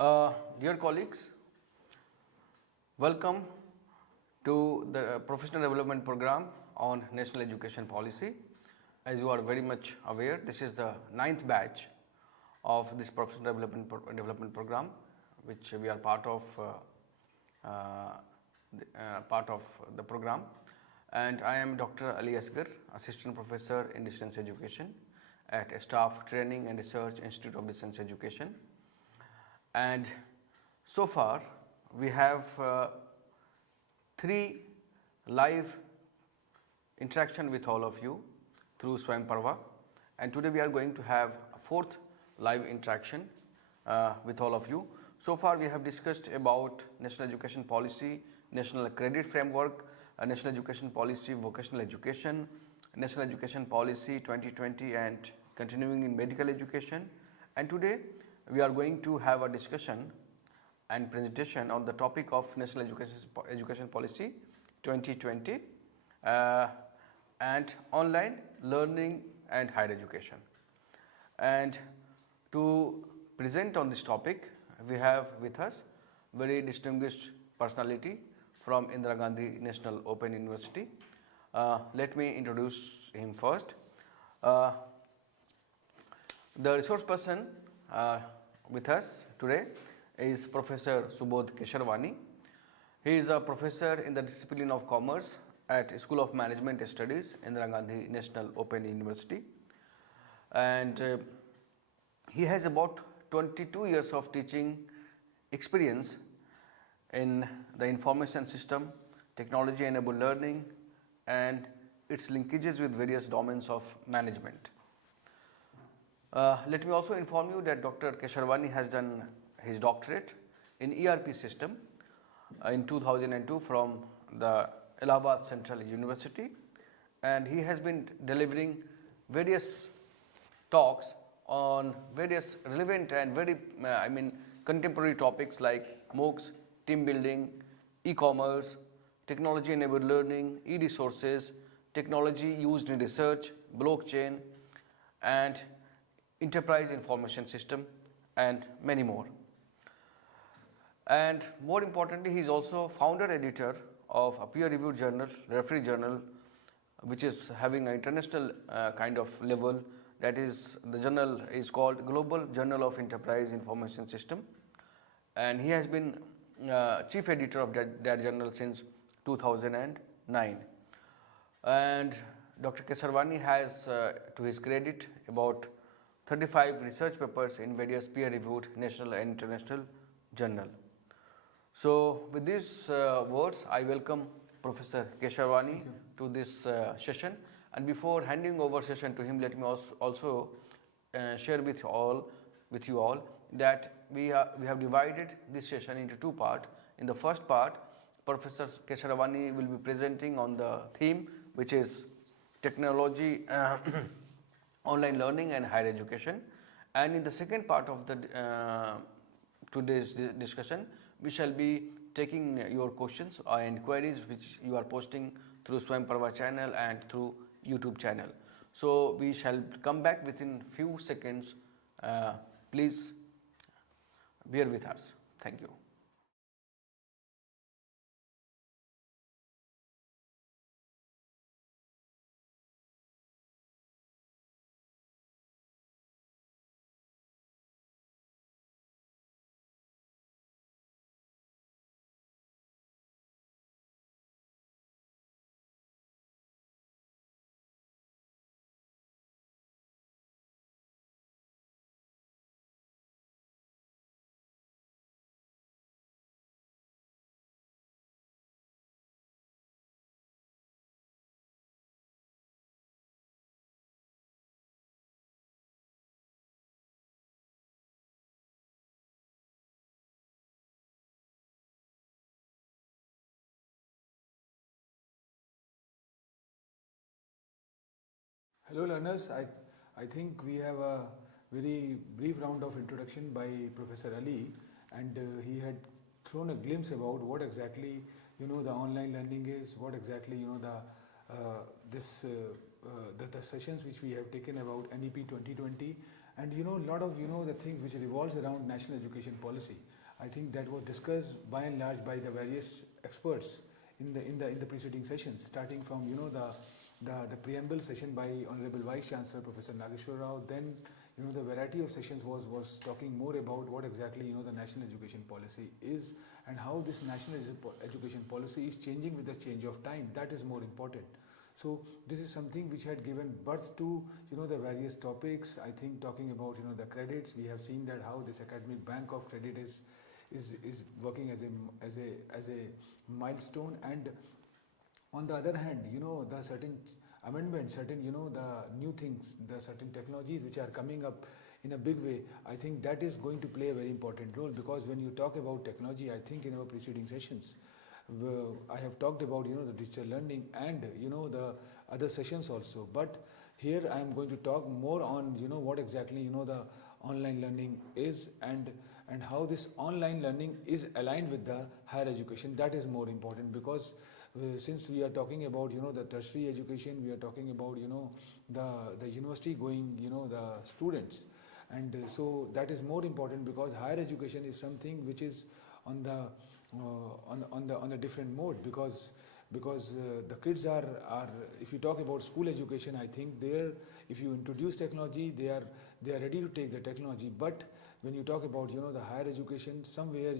Dear colleagues, welcome to the Professional Development Program on National Education Policy. As you are very much aware, this is the 9th batch of this Professional Development Program, which we are part of the program. And I am Dr. Ali Asgar, Assistant Professor in Distance Education at Staff Training and Research Institute of Distance Education. And so far we have 3 live interaction with all of you through Swayam Parva, and today we are going to have a 4th live interaction with all of you. So far we have discussed about National Education Policy, National Credit Framework, National Education Policy, Vocational Education, National Education Policy 2020 and continuing in medical education. And today we are going to have a discussion and presentation on the topic of National Education Policy 2020 and online learning and higher education. And to present on this topic, we have with us very distinguished personality from Indira Gandhi National Open University. Let me introduce him first. The resource person with us today is Professor Subodh Kesharwani. He is a professor in the discipline of commerce at School of Management Studies, Indira Gandhi National Open University. And he has about 22 years of teaching experience in the information system, technology enabled learning and its linkages with various domains of management. Let me also inform you that Dr. Kesharwani has done his doctorate in ERP system in 2002 from the Allahabad Central University, and he has been delivering various talks on various relevant and very contemporary topics like MOOCs, team building, e-commerce, technology enabled learning, e-resources, technology used in research, blockchain and enterprise information system and many more. And more importantly, he is also founder editor of a peer reviewed journal, referee journal, which is having an international kind of level. That is, the journal is called Global Journal of Enterprise Information System, and he has been chief editor of that journal since 2009. And Dr. Kesharwani has to his credit about 35 research papers in various peer-reviewed national and international journals. So with these words, I welcome Professor Kesharwani to this session. And before handing over session to him, let me also share with you all that we have divided this session into 2 parts. In the first part, Professor Kesharwani will be presenting on the theme, which is technology, online learning and higher education. And in the second part of the today's discussion, we shall be taking your questions and queries which you are posting through Swayam Parva channel and through YouTube channel. So we shall come back within few seconds. Please bear with us. Thank you. Hello learners, I think we have a very brief round of introduction by Professor Ali, and he had thrown a glimpse about what exactly the online learning is, what exactly the sessions which we have taken about NEP 2020 And a lot of the things which revolves around national education policy. I think that was discussed by and large by the various experts in the preceding sessions, starting from the preamble session by Honorable Vice Chancellor Professor Nageshwar Rao. Then the variety of sessions was talking more about what exactly the national education policy is, and how this national education policy is changing with the change of time. That is more important. So this is something which had given birth to the various topics. I think talking about the credits, we have seen that how this academic bank of credit is working as a milestone. And on the other hand, the certain amendments, certain the new things, the certain technologies which are coming up in a big way, I think that is going to play a very important role. Because when you talk about technology, I think in our preceding sessions, I have talked about the digital learning and the other sessions also. But here I am going to talk more on what exactly the online learning is, and how this online learning is aligned with the higher education. That is more important, because since we are talking about the tertiary education, we are talking about the university going the students, and so that is more important, because higher education is something which is on the different mode. Because the kids are, if you talk about school education, I think there, if you introduce technology, they are ready to take the technology. But when you talk about the higher education, somewhere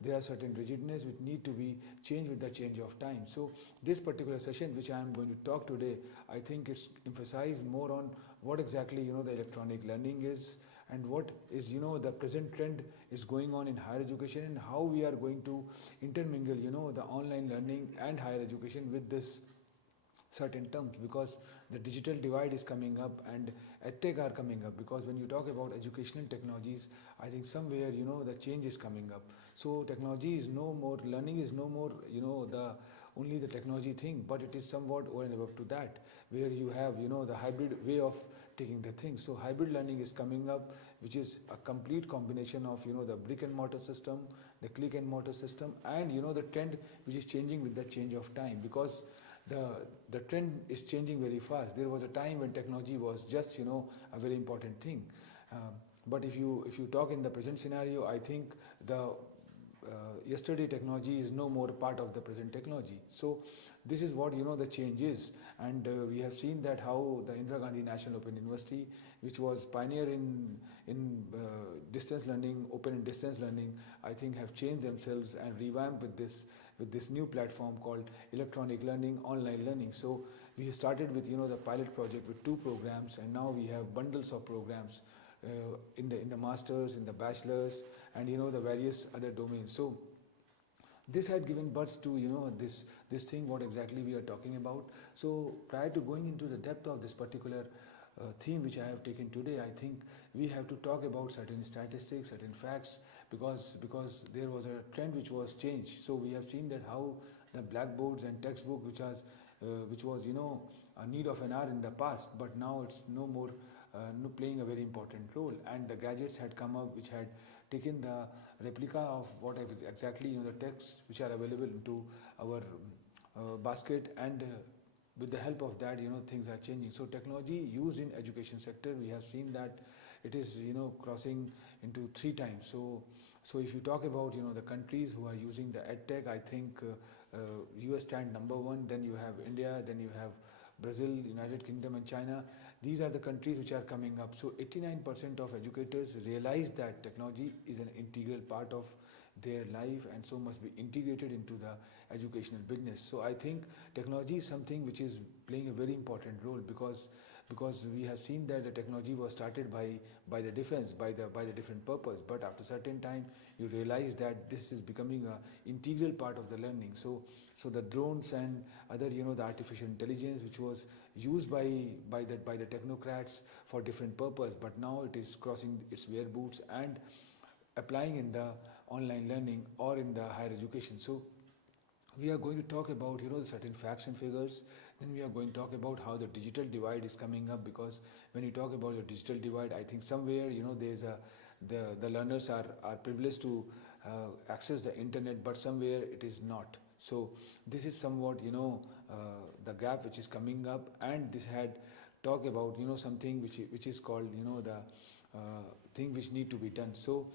there are certain rigidness which need to be changed with the change of time. So this particular session which I am going to talk today, I think it's emphasized more on what exactly the electronic learning is, and what is the present trend is going on in higher education, and how we are going to intermingle the online learning and higher education with this certain terms. Because the digital divide is coming up and edtech are coming up. Because when you talk about educational technologies, I think somewhere the change is coming up. So technology is no more, learning is no more the only the technology thing, but it is somewhat over and above to that, where you have the hybrid way of taking the things. So hybrid learning is coming up, which is a complete combination of the brick and mortar system, the click and mortar system, and the trend which is changing with the change of time. Because the trend is changing very fast. There was a time when technology was just a very important thing, but if you talk in the present scenario, I think the yesterday technology is no more part of the present technology. So this is what the change is. And we have seen that how the Indira Gandhi National Open University, which was pioneer in distance learning, open and distance learning, I think have changed themselves and revamped with this new platform called electronic learning, online learning. So we started with the pilot project with 2 programs, and now we have bundles of programs in the masters, in the bachelors, and the various other domains. So this had given birth to this thing what exactly we are talking about. So prior to going into the depth of this particular theme which I have taken today, I think we have to talk about certain statistics, certain facts, because there was a trend which was changed. So we have seen that how the blackboards and textbook which was a need of an hour in the past, but now it's no more playing a very important role. And the gadgets had come up which had taken the replica of what exactly the texts which are available into our basket, and with the help of that things are changing. So technology used in education sector, we have seen that it is crossing into 3 times. So if you talk about the countries who are using the edtech, I think US stand number 1, then you have India, then you have Brazil, United Kingdom, and China. These are the countries which are coming up. So 89% of educators realize that technology is an integral part of their life, and so must be integrated into the educational business. So I think technology is something which is playing a very important role, because we have seen that the technology was started by the defense, by the different purpose, but after certain time you realize that this is becoming an integral part of the learning. So the drones and other the artificial intelligence which was used by the technocrats for different purpose, but now it is crossing its wear boots and applying in the online learning or in the higher education. So we are going to talk about certain facts and figures. Then we are going to talk about how the digital divide is coming up, because when you talk about the digital divide, I think somewhere there's the learners are privileged to access the internet, but somewhere it is not. So this is somewhat the gap which is coming up, and this had talk about something which is called thing which need to be done. So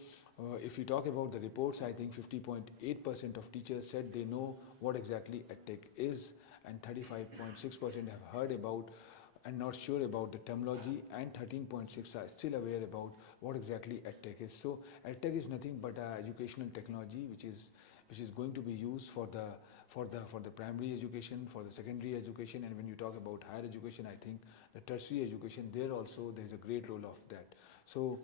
if we talk about the reports, I think 50.8% of teachers said they know what exactly EdTech is, and 35.6% have heard about and not sure about the terminology, and 13.6 are still aware about what exactly EdTech is. So EdTech is nothing but educational technology which is going to be used for the primary education, for the secondary education, and when you talk about higher education, I think the tertiary education, there also there is a great role of that. So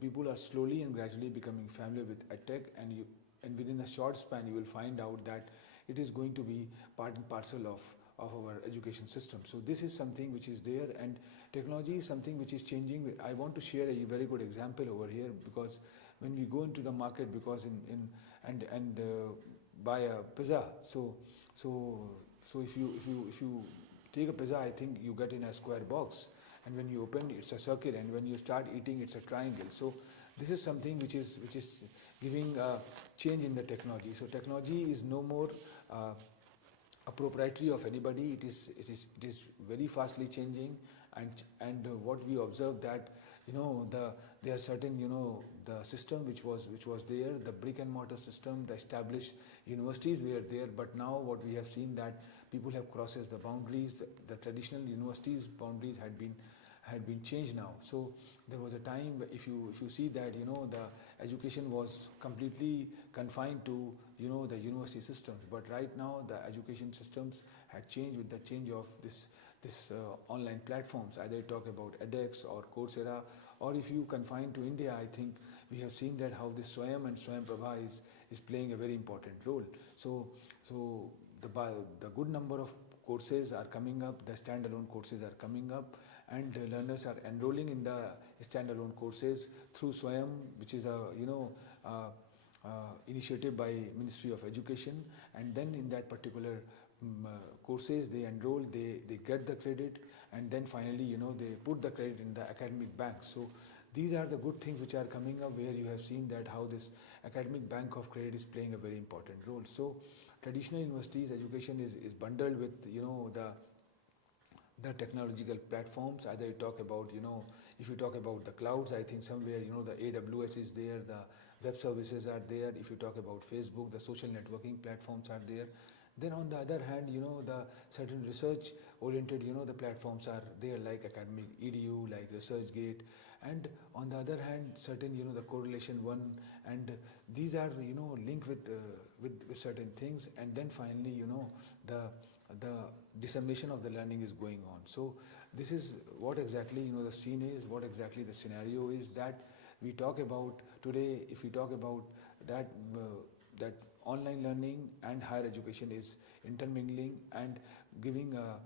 people are slowly and gradually becoming familiar with EdTech, and within a short span you will find out that it is going to be part and parcel of our education system. So this is something which is there, and technology is something which is changing. I want to share a very good example over here, because when we go into the market, because buy a pizza, so if you take a pizza, I think you get in a square box, and when you open it's a circle, and when you start eating it's a triangle. So this is something which is giving a change in the technology. So technology is no more a proprietary of anybody. It is very fastly changing, and what we observe that there are certain the system which was there, the brick and mortar system, the established universities were there, but now what we have seen that people have crossed the boundaries. The traditional universities boundaries had been changed now. So there was a time, if you see that the education was completely confined to the university systems, but right now the education systems had changed with the change of this online platforms. Either you talk about edX or Coursera, or if you confine to India, I think we have seen that how this Swayam and Swayam Prabha is playing a very important role. So the good number of courses are coming up, the standalone courses are coming up, and learners are enrolling in the standalone courses through Swayam, which is a initiative by Ministry of Education, and then in that particular courses they enroll, they get the credit, and then finally they put the credit in the academic bank. So these are the good things which are coming up, where you have seen that how this academic bank of credit is playing a very important role. So traditional universities education is bundled with the technological platforms. Either you talk about if you talk about the clouds, I think somewhere the AWS is there, the web services are there. If you talk about Facebook, the social networking platforms are there. Then on the other hand, the certain research oriented the platforms are there, like academic edu, like researchgate, and on the other hand certain the correlation one, and these are linked with certain things, and then finally the dissemination of the learning is going on. So this is what exactly the scene is, what exactly the scenario is that we talk about today. If we talk about that that online learning and higher education is intermingling and giving a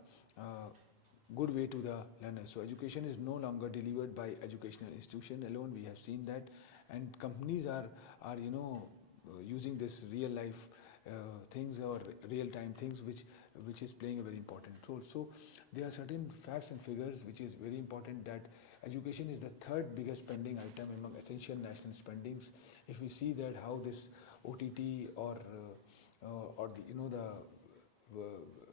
good way to the learners. So education is no longer delivered by educational institution alone. We have seen that, and companies are using this real life things or real time things which is playing a very important role. So there are certain facts and figures which is very important, that education is the third biggest spending item among essential national spendings. If we see that how this OTT or the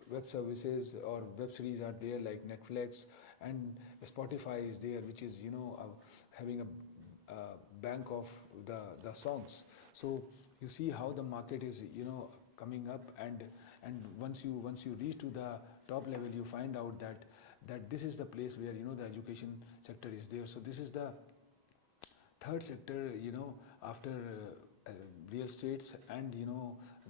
web services or web series are there, like Netflix, and Spotify is there, which is having a bank of the songs. So you see how the market is coming up, and once you reach to the top level, you find out that this is the place where the education sector is there. So this is the third sector after real estates and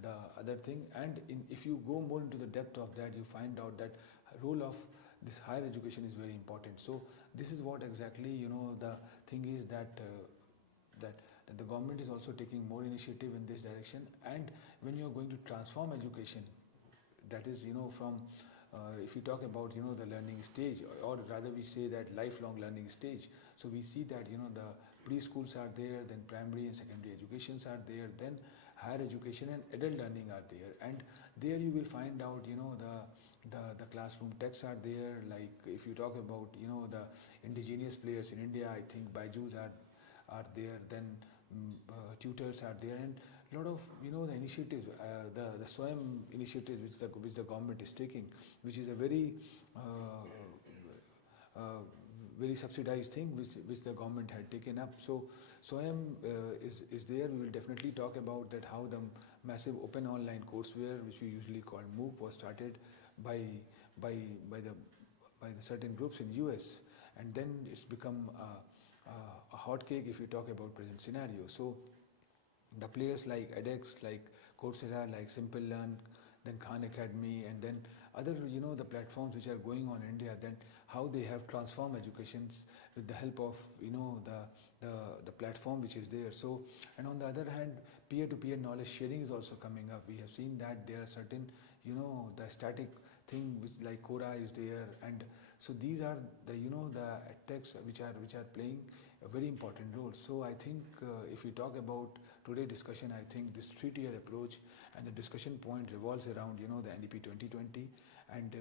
the other thing. And if you go more into the depth of that, you find out that role of this higher education is very important. So this is what exactly the thing is, that the government is also taking more initiative in this direction. And when you are going to transform education, that is from if we talk about the learning stage, or rather we say that lifelong learning stage, so we see that the preschools are there, then primary and secondary educations are there, then higher education and adult learning are there, and there you will find out the classroom texts are there. Like if you talk about the indigenous players in India, I think Byju's are there, then tutors are there, and a lot of the initiatives, the Swayam initiatives which the government is taking, which is a very very subsidized thing which the government had taken up. So SWAYAM is there. We will definitely talk about that, how the massive open online courseware, which we usually call MOOC, was started by by by the certain groups in US, and then it's become a hot cake if you talk about present scenario. So the players like edX, like Coursera, like Simple Learn, then Khan Academy, and then other, the platforms which are going on in India, then how they have transformed educations with the help of, the platform which is there. So, and on the other hand, peer-to-peer knowledge sharing is also coming up. We have seen that there are certain, the static thing which like Quora is there, and so these are the, the edtechs which are playing a very important role. So I think if we talk about today's discussion, I think this 3-tier approach and the discussion point revolves around, the NEP-2020, and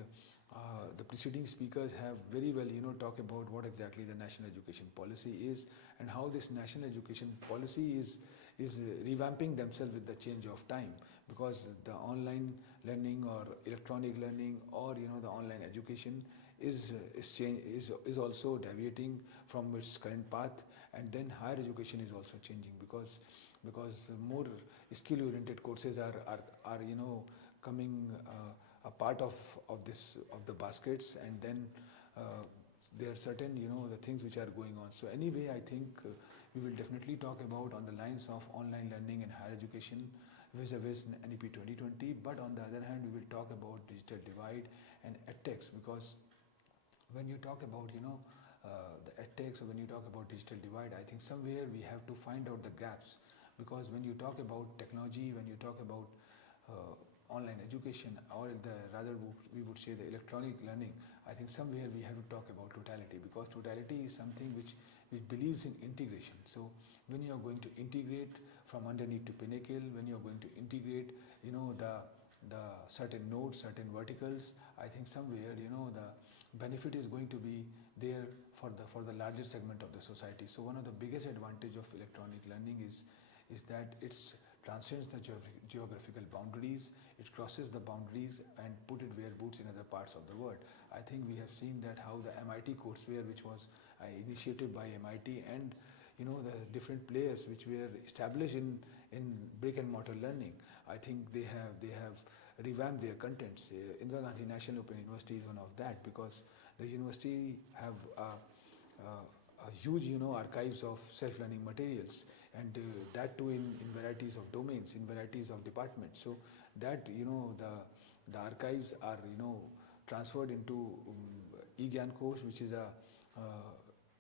the preceding speakers have very well, talked about what exactly the national education policy is, and how this national education policy is revamping themselves with the change of time, because the online learning or electronic learning, or the online education is also deviating from its current path, and then higher education is also changing, because more skill oriented courses are coming a part of the baskets, and then there are certain the things which are going on. So anyway, I think we will definitely talk about on the lines of online learning and higher education vis-a-vis NEP 2020, but on the other hand we will talk about digital divide and edtechs, because when you talk about the edtechs, or when you talk about digital divide, I think somewhere we have to find out the gaps, because when you talk about technology, when you talk about online education, or we would say the electronic learning, I think somewhere we have to talk about totality, because totality is something which believes in integration. So when you are going to integrate from underneath to pinnacle, when you are going to integrate the certain nodes, certain verticals, I think somewhere the benefit is going to be there for the larger segment of the society. So one of the biggest advantage of electronic learning is that it transcends the geographical boundaries, it crosses the boundaries and put it where boots in other parts of the world. I think we have seen that how the MIT courseware, which was initiated by MIT, and the different players which were established in brick and mortar learning, I think they have revamped their contents. Indira Gandhi National Open University is one of that, because the university have a huge archives of self-learning materials, and that too in varieties of domains, in varieties of departments. So that the archives are transferred into eGyan course, which is a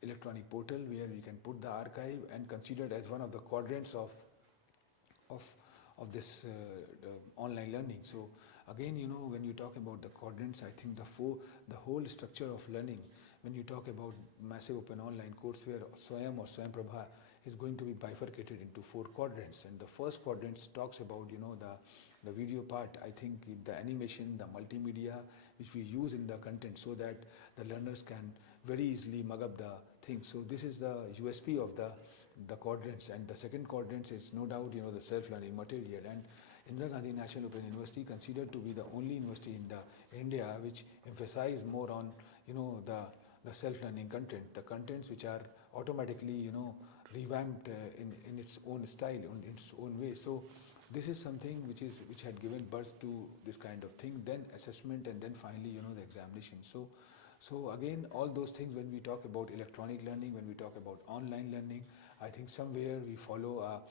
electronic portal where we can put the archive and considered as one of the quadrants of this online learning. So again, when you talk about the quadrants, I think the whole structure of learning, when you talk about massive open online courseware, SWAYAM or SWAYAM Prabha, is going to be bifurcated into 4 quadrants. And the first quadrant talks about the video part. I think the animation, the multimedia which we use in the content, so that the learners can very easily mug up the thing. So this is the USP of the quadrants. And the second quadrant is no doubt the self-learning material. And Indira Gandhi National Open University, considered to be the only university in India which emphasize more on the self-learning content, the contents which are automatically revamped in its own style, in its own way. So this is something which had given birth to this kind of thing, then assessment, and then finally the examination. So again, all those things, when we talk about electronic learning, when we talk about online learning, I think somewhere we follow a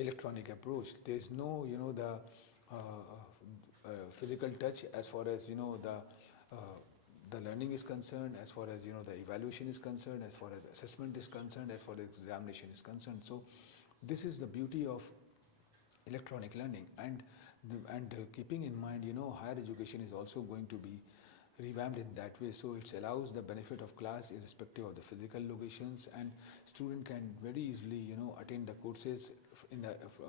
electronic approach. There is no the physical touch as far as the learning is concerned, as far as the evaluation is concerned, as far as assessment is concerned, as far as examination is concerned. So this is the beauty of electronic learning, and keeping in mind higher education is also going to be revamped in that way. So it allows the benefit of class irrespective of the physical locations, and student can very easily attend the courses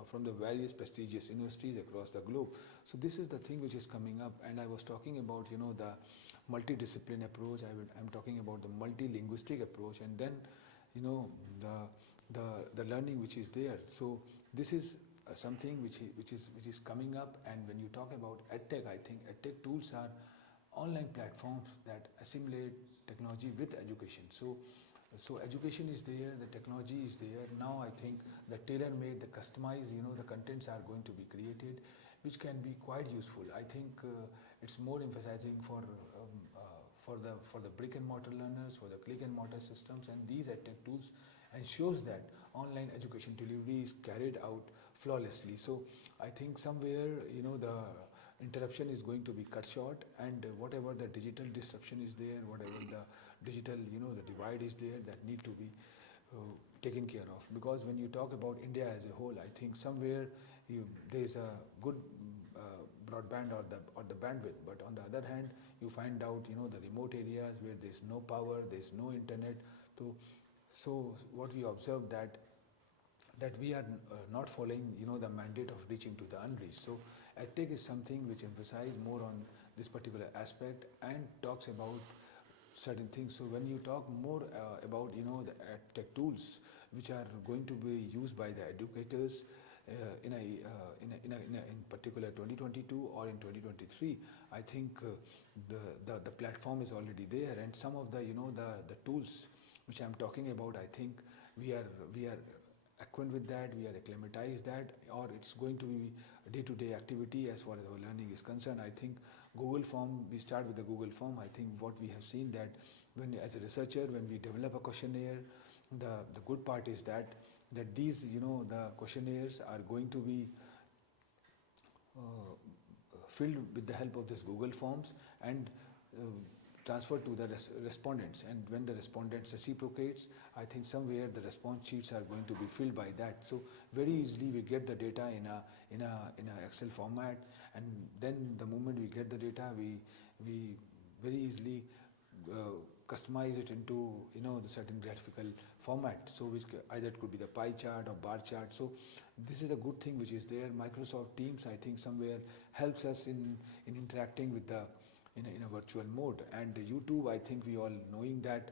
from the various prestigious universities across the globe. So this is the thing which is coming up. And I was talking about the multidiscipline approach. I'm talking about the multilinguistic approach, and then the learning which is there. So this is something which is coming up. And when you talk about edtech, I think edtech tools are online platforms that assimilate technology with education. So education is there, the technology is there. Now I think the tailor-made, the customized, the contents are going to be created, which can be quite useful. I think it's more emphasizing for the brick and mortar learners, for the click and mortar systems, and these edtech tools ensures that online education delivery is carried out flawlessly. So I think somewhere the interruption is going to be cut short, and whatever the digital disruption is there, whatever the digital the divide is there, that need to be taken care of. Because when you talk about India as a whole, I think somewhere there is a good broadband or the bandwidth, but on the other hand you find out the remote areas where there is no power, there is no internet. So what we observe that we are not following the mandate of reaching to the unreached. So EdTech is something which emphasizes more on this particular aspect and talks about certain things. So when you talk more about the EdTech tools which are going to be used by the educators in particular 2022 or in 2023, I think the platform is already there, and some of the the tools which I'm talking about, I think we are acquainted with that, we are acclimatized that, or it's going to be day-to-day activity as far as our learning is concerned. I think Google Form, we start with the Google Form. I think what we have seen that when as a researcher, when we develop a questionnaire, the good part is that these the questionnaires are going to be filled with the help of this Google Forms and transferred to the respondents, and when the respondents reciprocates, I think somewhere the response sheets are going to be filled by that. So very easily we get the data in a Excel format, and then the moment we get the data, we very easily customize it into the certain graphical format. So which either it could be the pie chart or bar chart. So this is a good thing which is there. Microsoft Teams, I think somewhere helps us in interacting with the in a virtual mode, and YouTube, I think we all knowing that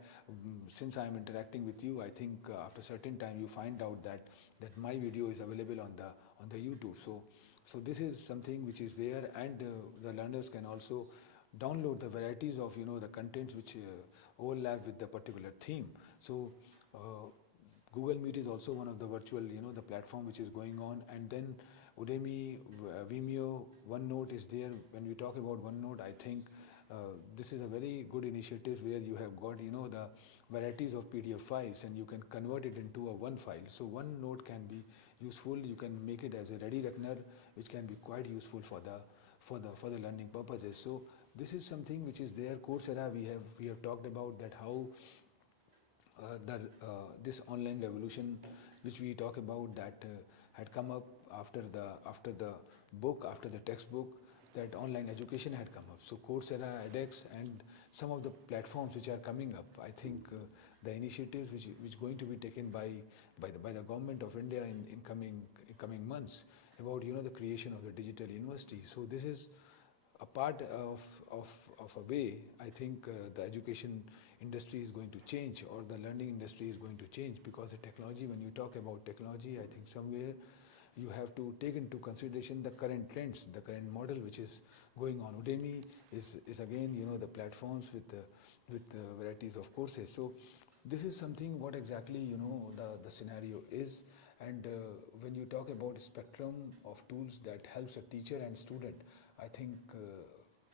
since I am interacting with you, I think after certain time you find out that my video is available on the YouTube. So this is something which is there, and the learners can also download the varieties of the contents which overlap with the particular theme. So Google Meet is also one of the virtual the platform which is going on, and then Udemy, Vimeo, OneNote is there. When we talk about OneNote, I think this is a very good initiative where you have got the varieties of PDF files, and you can convert it into a one file. So OneNote can be useful. You can make it as a ready reckoner, which can be quite useful for the learning purposes. So this is something which is there. Coursera, we have talked about that how this online revolution which we talk about that had come up after the book, after the textbook, that online education had come up. So Coursera, edX, and some of the platforms which are coming up, I think the initiatives which going to be taken by the government of India in coming months about the creation of the digital university. So this is a part of a way I think the education industry is going to change, or the learning industry is going to change, because the technology, when you talk about technology, I think somewhere you have to take into consideration the current trends, the current model which is going on. Udemy is again the platforms with varieties of courses. So this is something what exactly the scenario is, and when you talk about spectrum of tools that helps a teacher and student, I think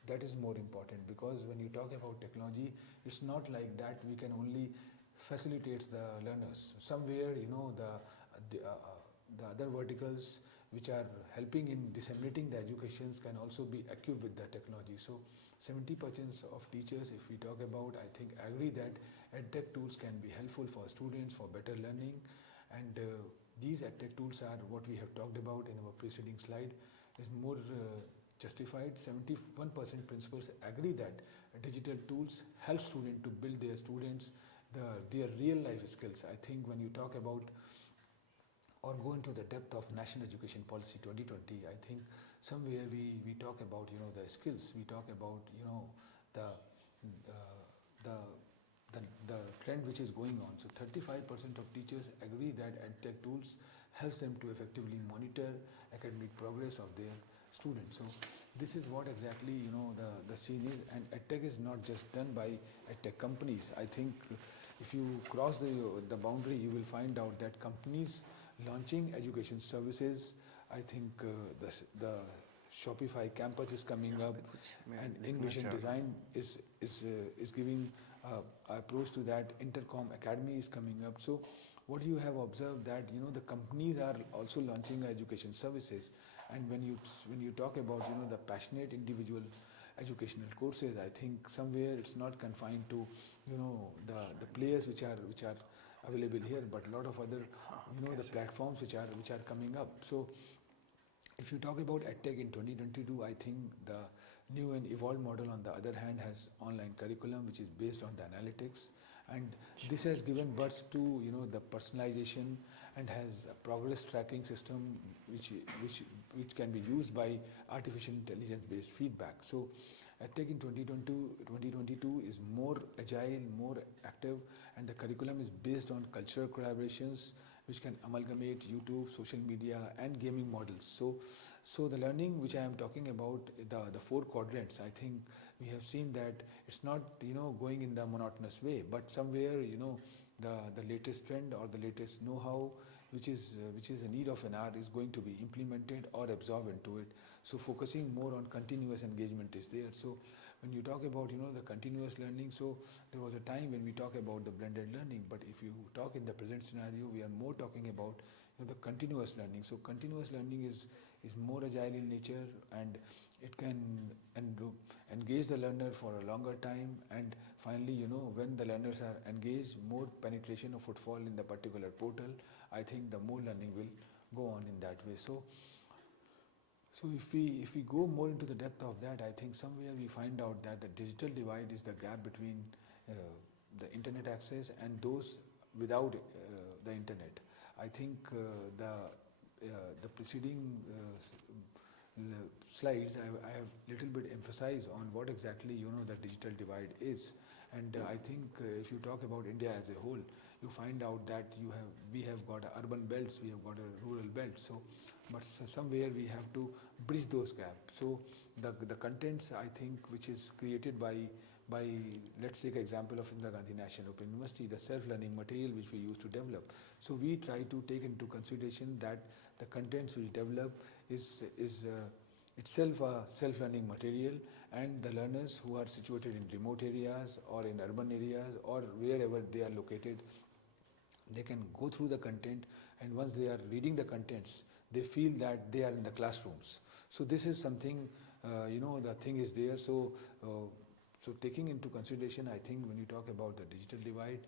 that is more important, because when you talk about technology, it's not like that we can only facilitate the learners. Somewhere the other verticals which are helping in disseminating the educations can also be equipped with the technology. So 70% of teachers, if we talk about, I think agree that EdTech tools can be helpful for students for better learning, and these EdTech tools are what we have talked about in our preceding slide is more justified. 71% principals agree that digital tools help students to build their their real life skills. I think when you talk about or go into the depth of National Education Policy 2020, I think somewhere we talk about the skills, we talk about the trend which is going on. So 35% of teachers agree that EdTech tools helps them to effectively monitor academic progress of their students. So this is what exactly the scene is, and edtech is not just done by edtech companies. I think if you cross the boundary, you will find out that companies launching education services. I think the Shopify campus is coming up, and InVision Design is giving approach to that. Intercom Academy is coming up. So what you have observed that the companies are also launching education services, and when you talk about the passionate individual educational courses, I think somewhere it's not confined to the players which are available here, but a lot of other the platforms which are coming up. So if you talk about EdTech in 2022, I think the new and evolved model on the other hand has online curriculum which is based on the analytics, and this has given birth to the personalization and has a progress tracking system which can be used by artificial intelligence based feedback. So EdTech in 2022 is more agile, more active, and the curriculum is based on cultural collaborations which can amalgamate YouTube, social media, and gaming models. So the learning which I am talking about, the four quadrants, I think we have seen that it's not going in the monotonous way, but somewhere the latest trend or the latest know-how which is a need of an hour is going to be implemented or absorbed into it. So focusing more on continuous engagement is there. So when you talk about the continuous learning, so there was a time when we talk about the blended learning, but if you talk in the present scenario, we are more talking about the continuous learning. So continuous learning is more agile in nature, and it can engage the learner for a longer time, and finally when the learners are engaged, more penetration of footfall in the particular portal, I think the more learning will go on in that way. So if we go more into the depth of that, I think somewhere we find out that the digital divide is the gap between the internet access and those without the internet. I think the preceding slides I have little bit emphasized on what exactly the digital divide is, and I think if you talk about India as a whole, you find out that we have got urban belts, we have got a rural belt. So but somewhere we have to bridge those gaps. So the contents, I think, which is created by let's take an example of Indira Gandhi National Open University, the self-learning material which we use to develop. So we try to take into consideration that the contents we develop is itself a self-learning material, and the learners who are situated in remote areas or in urban areas or wherever they are located, they can go through the content, and once they are reading the contents, they feel that they are in the classrooms. So this is something, the thing is there. So taking into consideration, I think when you talk about the digital divide,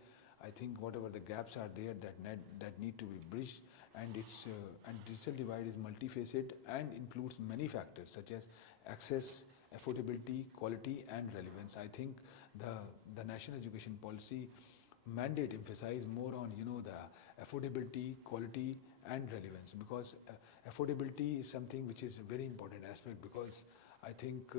I think whatever the gaps are there that need to be bridged, and digital divide is multifaceted and includes many factors such as access, affordability, quality, and relevance. I think the national education policy mandate emphasize more on the affordability, quality, and relevance, because affordability is something which is a very important aspect, because I think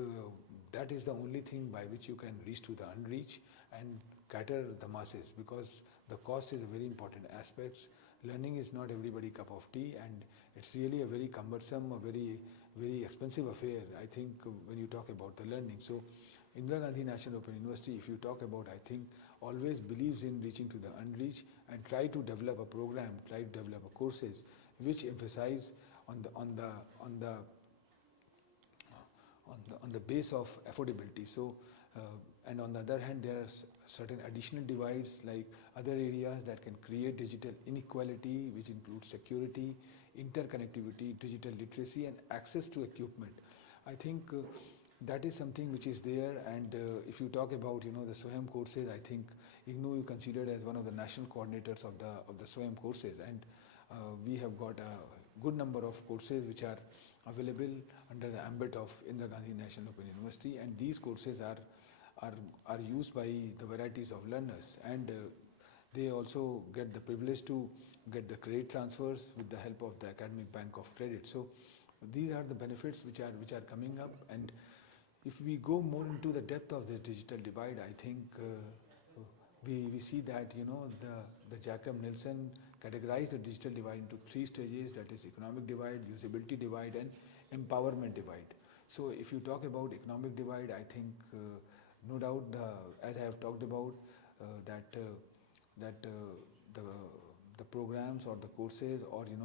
that is the only thing by which you can reach to the unreached and cater the masses, because the cost is a very important aspect. Learning is not everybody's cup of tea, and it's really a very cumbersome, a very, very expensive affair, I think, when you talk about the learning. So Indira Gandhi National Open University, if you talk about, I think, always believes in reaching to the unreached and try to develop a program, try to develop a courses which emphasize on the base of affordability. So and on the other hand, there are certain additional divides like other areas that can create digital inequality, which includes security, interconnectivity, digital literacy, and access to equipment. I think that is something which is there, and if you talk about the SWAYAM courses, I think IGNOU is considered as one of the national coordinators of the SWAYAM courses, and we have got a good number of courses which are available under the ambit of Indira Gandhi National Open University, and these courses are used by the varieties of learners, and they also get the privilege to get the credit transfers with the help of the Academic Bank of Credit. So these are the benefits which are coming up, and if we go more into the depth of the digital divide, I think we see that the Jacob Nielsen categorized the digital divide into three stages, that is economic divide, usability divide, and empowerment divide. So if you talk about economic divide, I think no doubt as I have talked about that the the programs or the courses or the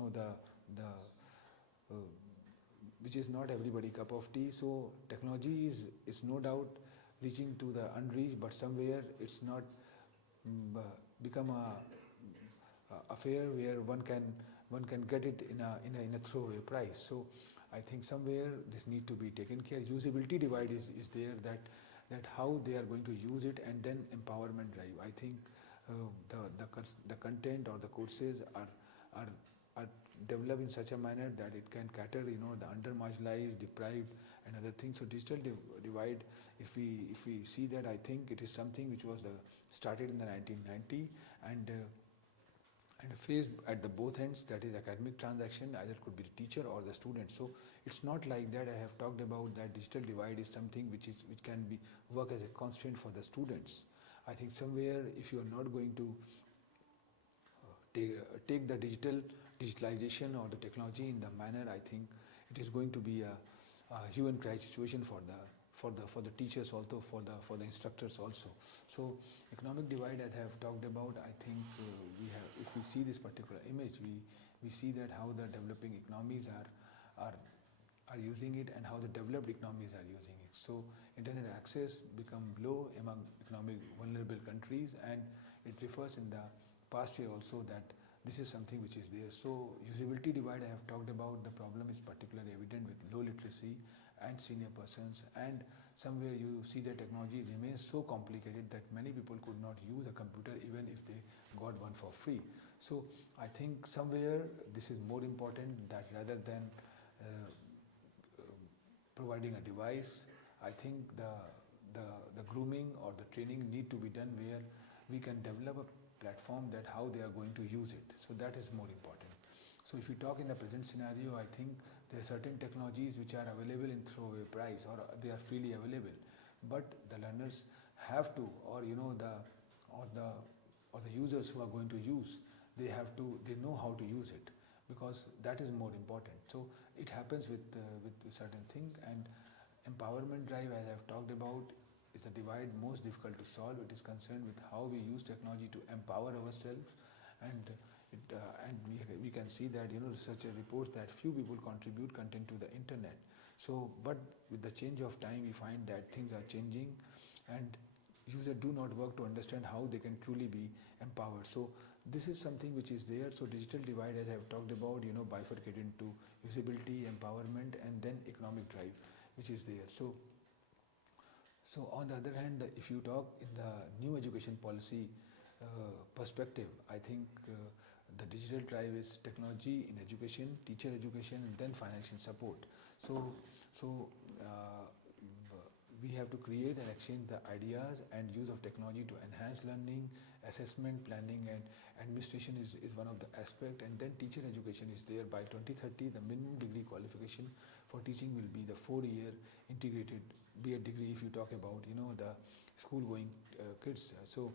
which is not everybody cup of tea. So technology is no doubt reaching to the unreached, but somewhere it's not become a affair where one can get it in a throwaway price. So I think somewhere this need to be taken care. Usability divide is there, that how they are going to use it, and then empowerment drive. I think the content or the courses are developed in such a manner that it can cater the under marginalized, deprived, and other things. So digital divide, if we see that, I think it is something which was started in the 1990 and faced at the both ends, that is academic transaction, either it could be the teacher or the student. So it's not like that. I have talked about that digital divide is something which can be work as a constraint for the students. I think somewhere if you are not going to take the digitalization or the technology in the manner, I think it is going to be a hue and cry situation for the teachers, also for the instructors also. So economic divide, as I have talked about, I think if we see this particular image, we see that how the developing economies are using it and how the developed economies are using it. So internet access become low among economic vulnerable countries, and it refers in the past year also that this is something which is there. So usability divide, I have talked about, the problem is particularly evident with low literacy and senior persons, and somewhere you see that technology remains so complicated that many people could not use a computer even if they got one for free. So I think somewhere this is more important, that rather than providing a device, I think the grooming or the training need to be done where we can develop a platform that how they are going to use it. So that is more important. So if you talk in the present scenario, I think there are certain technologies which are available in throwaway price, or they are freely available, but the learners have to, or the users who are going to use, they know how to use it, because that is more important. So it happens with certain thing. And empowerment drive, as I have talked about, is the divide most difficult to solve. It is concerned with how we use technology to empower ourselves, and we can see that researcher reports that few people contribute content to the internet. So, but with the change of time, we find that things are changing, and users do not work to understand how they can truly be empowered. So this is something which is there. So digital divide, as I have talked about, bifurcated into usability, empowerment, and then economic drive, which is there. So on the other hand, if you talk in the new education policy perspective, I think the digital drive is technology in education, teacher education, and then financial support. So we have to create and exchange the ideas and use of technology to enhance learning, assessment, planning, and administration is one of the aspect. And then teacher education is there. By 2030, the minimum degree qualification for teaching will be the 4-year integrated B.Ed degree, if you talk about the school going kids. So,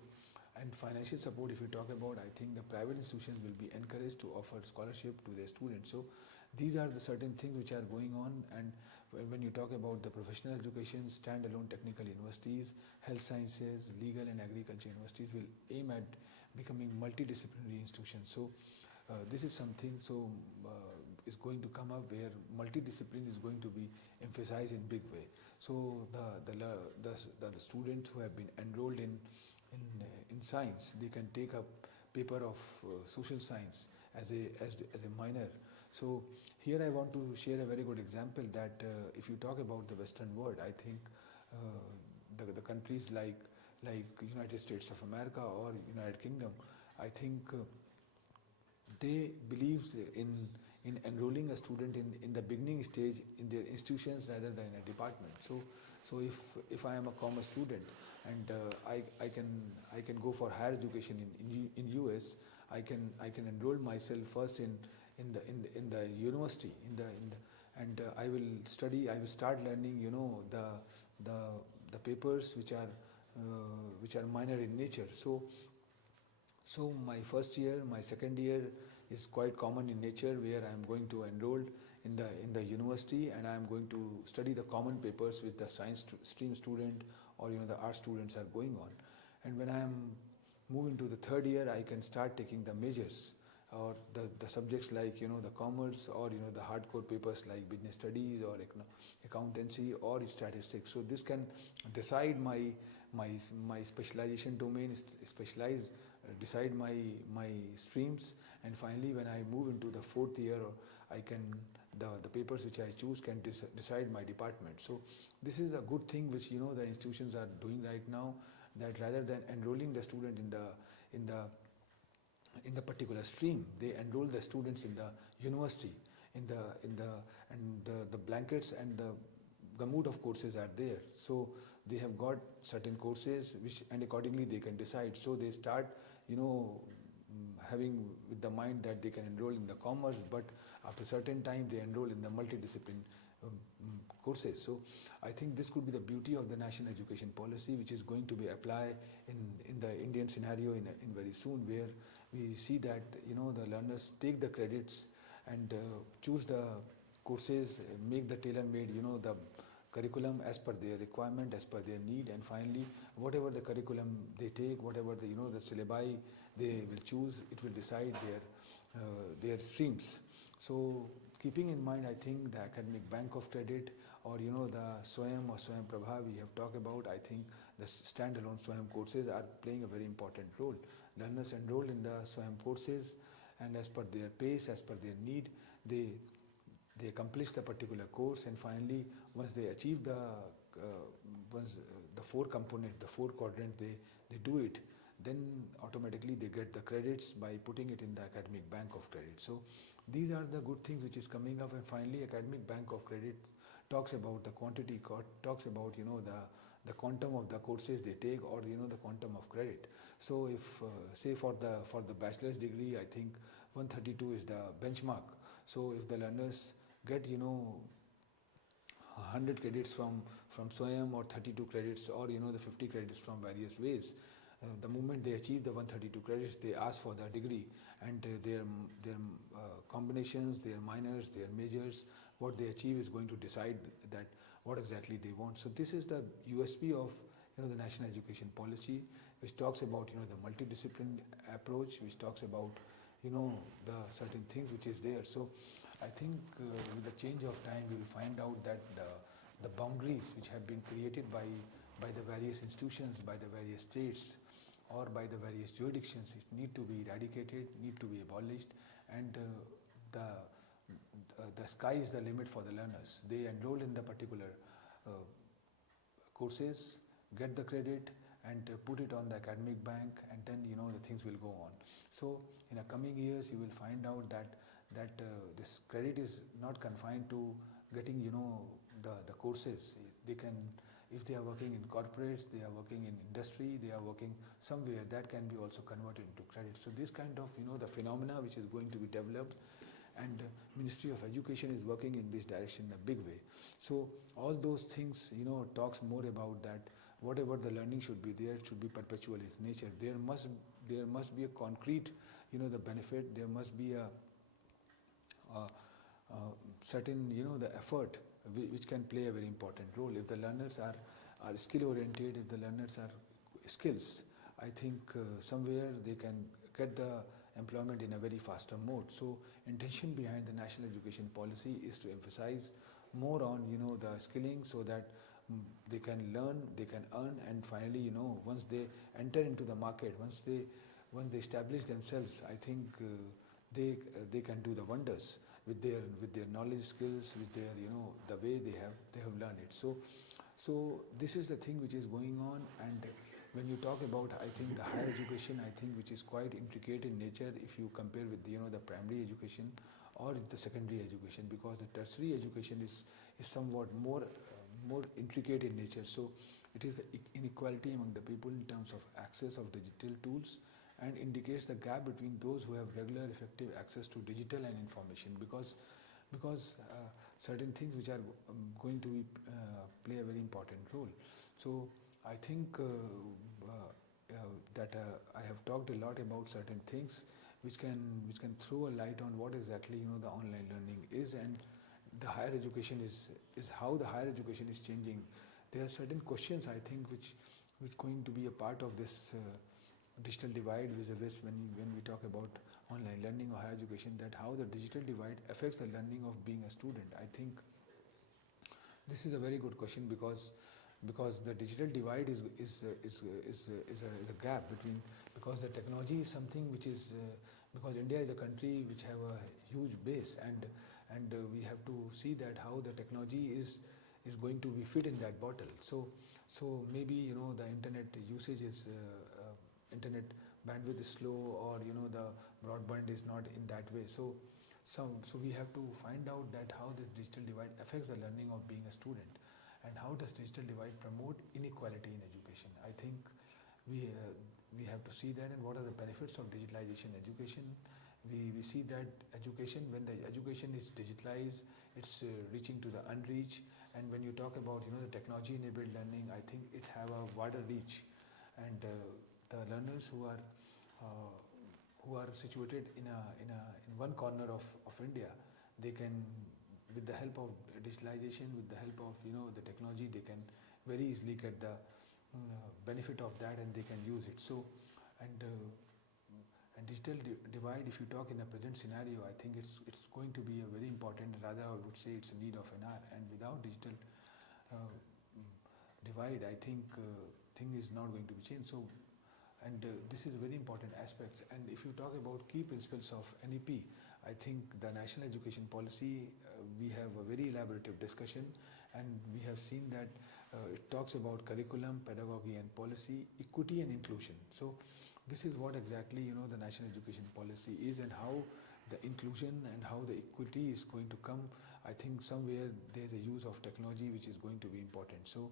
and financial support, if you talk about, I think the private institutions will be encouraged to offer scholarship to their students. So these are the certain things which are going on. And when you talk about the professional education, standalone technical universities, health sciences, legal and agriculture universities will aim at becoming multidisciplinary institutions. So this is something is going to come up where multidiscipline is going to be emphasized in big way. So the students who have been enrolled in science, they can take up paper of social science as a minor. So here I want to share a very good example that if you talk about the Western world, I think the countries like United States of America or United Kingdom, I think they believe in enrolling a student in the beginning stage in their institutions rather than in a department. So if I am a commerce student and I can go for higher education in US, I can enroll myself first in the university and I will study. I will start learning the papers which are minor in nature. So my first year, my second year is quite common in nature, where I am going to enroll in the university, and I am going to study the common papers which the science stream student or the art students are going on. And when I am moving to the third year, I can start taking the majors or the subjects like the commerce or the hardcore papers like business studies or accountancy or statistics. So this can decide my specialization domain, decide my streams, and finally when I move into the fourth year, I can the papers which I choose can decide my department. So this is a good thing which the institutions are doing right now, that rather than enrolling the student in the particular stream, they enroll the students in the university, the blankets and the gamut of courses are there. So they have got certain courses which, and accordingly they can decide. So they start having with the mind that they can enroll in the commerce, but after a certain time they enroll in the multidiscipline courses. So I think this could be the beauty of the national education policy, which is going to be applied in the Indian scenario in very soon, where we see that the learners take the credits and choose the courses, make the tailor-made the curriculum as per their requirement, as per their need, and finally whatever the curriculum they take, whatever the syllabi they will choose, it will decide their streams. So keeping in mind, I think the academic bank of credit or the Swayam or Swayam Prabha we have talked about, I think the standalone Swayam courses are playing a very important role. Learners enroll in the Swayam courses, and as per their pace, as per their need, they accomplish the particular course, and finally once they achieve the four component, the four quadrant, they do it, then automatically they get the credits by putting it in the academic bank of credit. So these are the good things which is coming up. And finally academic bank of credit talks about the quantity, talks about the quantum of the courses they take, or the quantum of credit. So if say for the bachelor's degree, I think 132 is the benchmark. So if the learners get 100 credits from Swayam, or 32 credits, or the 50 credits from various ways, the moment they achieve the 132 credits, they ask for the degree, and their combinations, their minors, their majors, what they achieve is going to decide that what exactly they want. So this is the USP of the national education policy, which talks about the multidisciplinary approach, which talks about the certain things which is there. So I think with the change of time, we will find out that the boundaries which have been created by the various institutions, by the various states, or by the various jurisdictions, need to be eradicated, need to be abolished, and the sky is the limit for the learners. They enroll in the particular courses, get the credit, and put it on the academic bank, and then the things will go on. So in the coming years, you will find out that this credit is not confined to getting the courses. They can, if they are working in corporates, they are working in industry, they are working somewhere, that can be also converted into credit. So this kind of the phenomena which is going to be developed, and Ministry of Education is working in this direction in a big way. So all those things talks more about that whatever the learning should be there, it should be perpetual in nature. There must be a concrete the benefit. There must be a certain the effort which can play a very important role. If the learners are skill oriented, if the learners are skills, I think somewhere they can get the employment in a very faster mode. So intention behind the national education policy is to emphasize more on the skilling, so that they can learn, they can earn, and finally once they enter into the market, once they establish themselves, I think they can do the wonders with their knowledge, skills, with their the way they have learned it. So this is the thing which is going on. And when you talk about, I think the higher education, I think which is quite intricate in nature if you compare with the primary education or the secondary education, because the tertiary education is somewhat more intricate in nature. So it is the inequality among the people in terms of access of digital tools, and indicates the gap between those who have regular effective access to digital and information, because certain things which are going to be, play a very important role. So I think that I have talked a lot about certain things which can throw a light on what exactly the online learning is, and the higher education is how the higher education is changing. There are certain questions I think which going to be a part of this digital divide vis-a-vis when we talk about online learning or higher education, that how the digital divide affects the learning of being a student. I think this is a very good question because the digital divide is a gap between, because the technology is something which is because India is a country which have a huge base, and we have to see that how the technology is going to be fit in that bottle. So maybe the internet usage is internet bandwidth is slow, or the broadband is not in that way. So we have to find out that how this digital divide affects the learning of being a student, and how does digital divide promote inequality in education. I think we have to see that, and what are the benefits of digitalization education. We see that education, when the education is digitalized, it's reaching to the unreached. And when you talk about the technology enabled learning, I think it have a wider reach, and the learners who are situated in one corner of India, they can, with the help of digitalization, with the help of the technology, they can very easily get the benefit of that, and they can use it. So and digital divide, if you talk in a present scenario, I think it's going to be a very important, rather I would say it's a need of an hour. And without digital divide, I think thing is not going to be changed. So this is a very important aspect. And if you talk about key principles of NEP, I think the national education policy, we have a very elaborative discussion, and we have seen that it talks about curriculum, pedagogy and policy, equity and inclusion. So this is what exactly the national education policy is, and how the inclusion and how the equity is going to come. I think somewhere there's a use of technology which is going to be important. So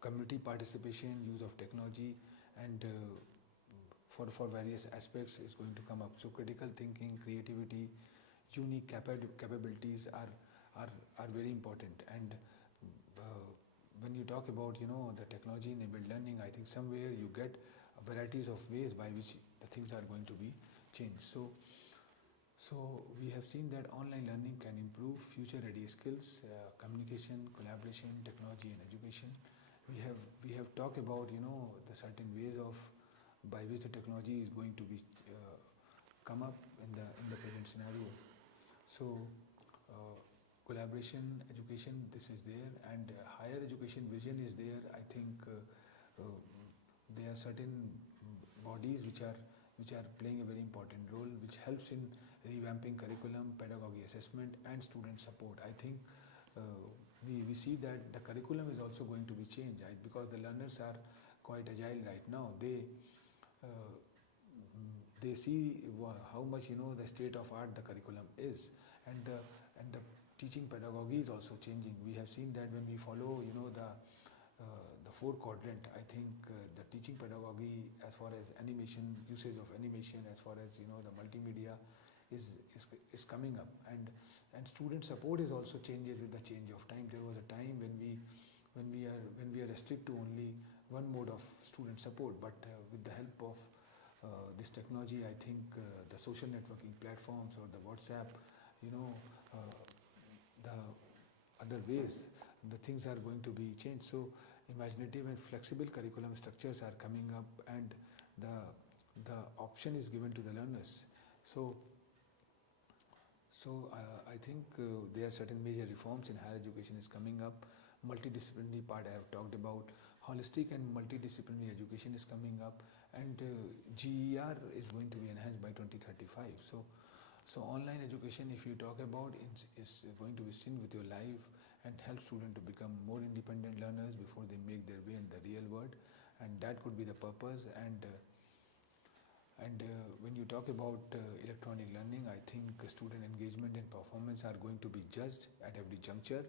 community participation, use of technology, and for various aspects is going to come up. So critical thinking, creativity, unique capabilities are very important. And when you talk about the technology enabled learning, I think somewhere you get varieties of ways by which the things are going to be changed. So we have seen that online learning can improve future ready skills, communication, collaboration, technology and education. We have talked about the certain ways of by which the technology is going to be come up in the present scenario. So collaboration, education, this is there, and higher education vision is there. I think there are certain bodies which are playing a very important role, which helps in revamping curriculum, pedagogy assessment and student support. I think we see that the curriculum is also going to be changed, right? Because the learners are quite agile right now. They see how much the state of art the curriculum is, and the teaching pedagogy is also changing. We have seen that when we follow the four quadrant, I think the teaching pedagogy, as far as animation, usage of animation, as far as the multimedia is coming up, and student support is also changes with the change of time. There was a time when we are restricted to only one mode of student support, but with the help of this technology, I think the social networking platforms or the WhatsApp, the other ways, the things are going to be changed. So imaginative and flexible curriculum structures are coming up, and the option is given to the learners. So I think there are certain major reforms in higher education is coming up. Multidisciplinary part I have talked about. Holistic and multidisciplinary education is coming up, and GER is going to be enhanced by 2035. So online education, if you talk about, is going to be seen with your life and help students to become more independent learners before they make their way in the real world, and that could be the purpose. And when you talk about electronic learning, I think student engagement and performance are going to be judged at every juncture,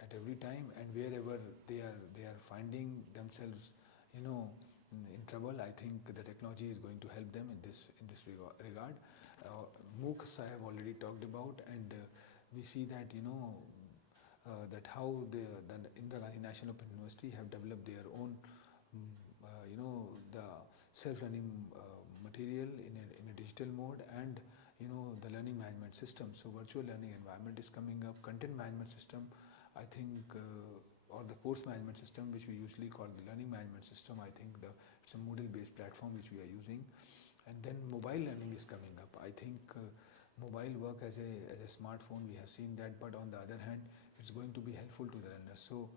at every time, and wherever they are finding themselves in trouble, I think the technology is going to help them in this regard. MOOCs I have already talked about, and we see that that how the Indira Gandhi National Open University have developed their own the self-learning material in a digital mode, and the learning management system. So virtual learning environment is coming up, content management system, I think, or the course management system, which we usually call the learning management system. I think it's a Moodle-based platform which we are using, and then mobile learning is coming up. I think mobile work as a smartphone, we have seen that, but on the other hand, it's going to be helpful to the learners. So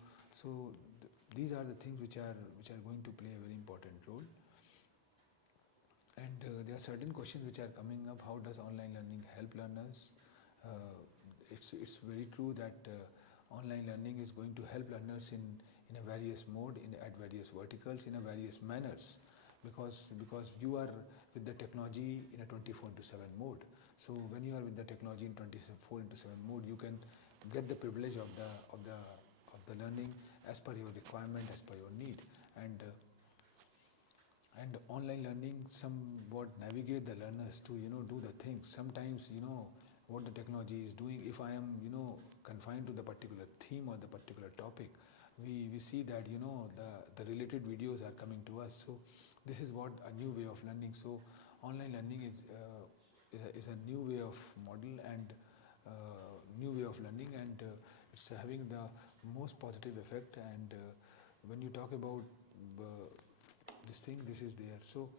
these are the things which are going to play a very important role. And there are certain questions which are coming up. How does online learning help learners? It's very true that online learning is going to help learners in a various mode, at various verticals, in a various manners, because you are with the technology in a 24/7 mode. So when you are with the technology in 24/7 mode, you can get the privilege of the learning as per your requirement, as per your need, and online learning somewhat navigate the learners to do the things. Sometimes what the technology is doing, if I am confined to the particular theme or the particular topic, we see that the related videos are coming to us. So this is what a new way of learning. So online learning is a new way of model and new way of learning, and it's having the most positive effect. And when you talk about this thing, this is there. So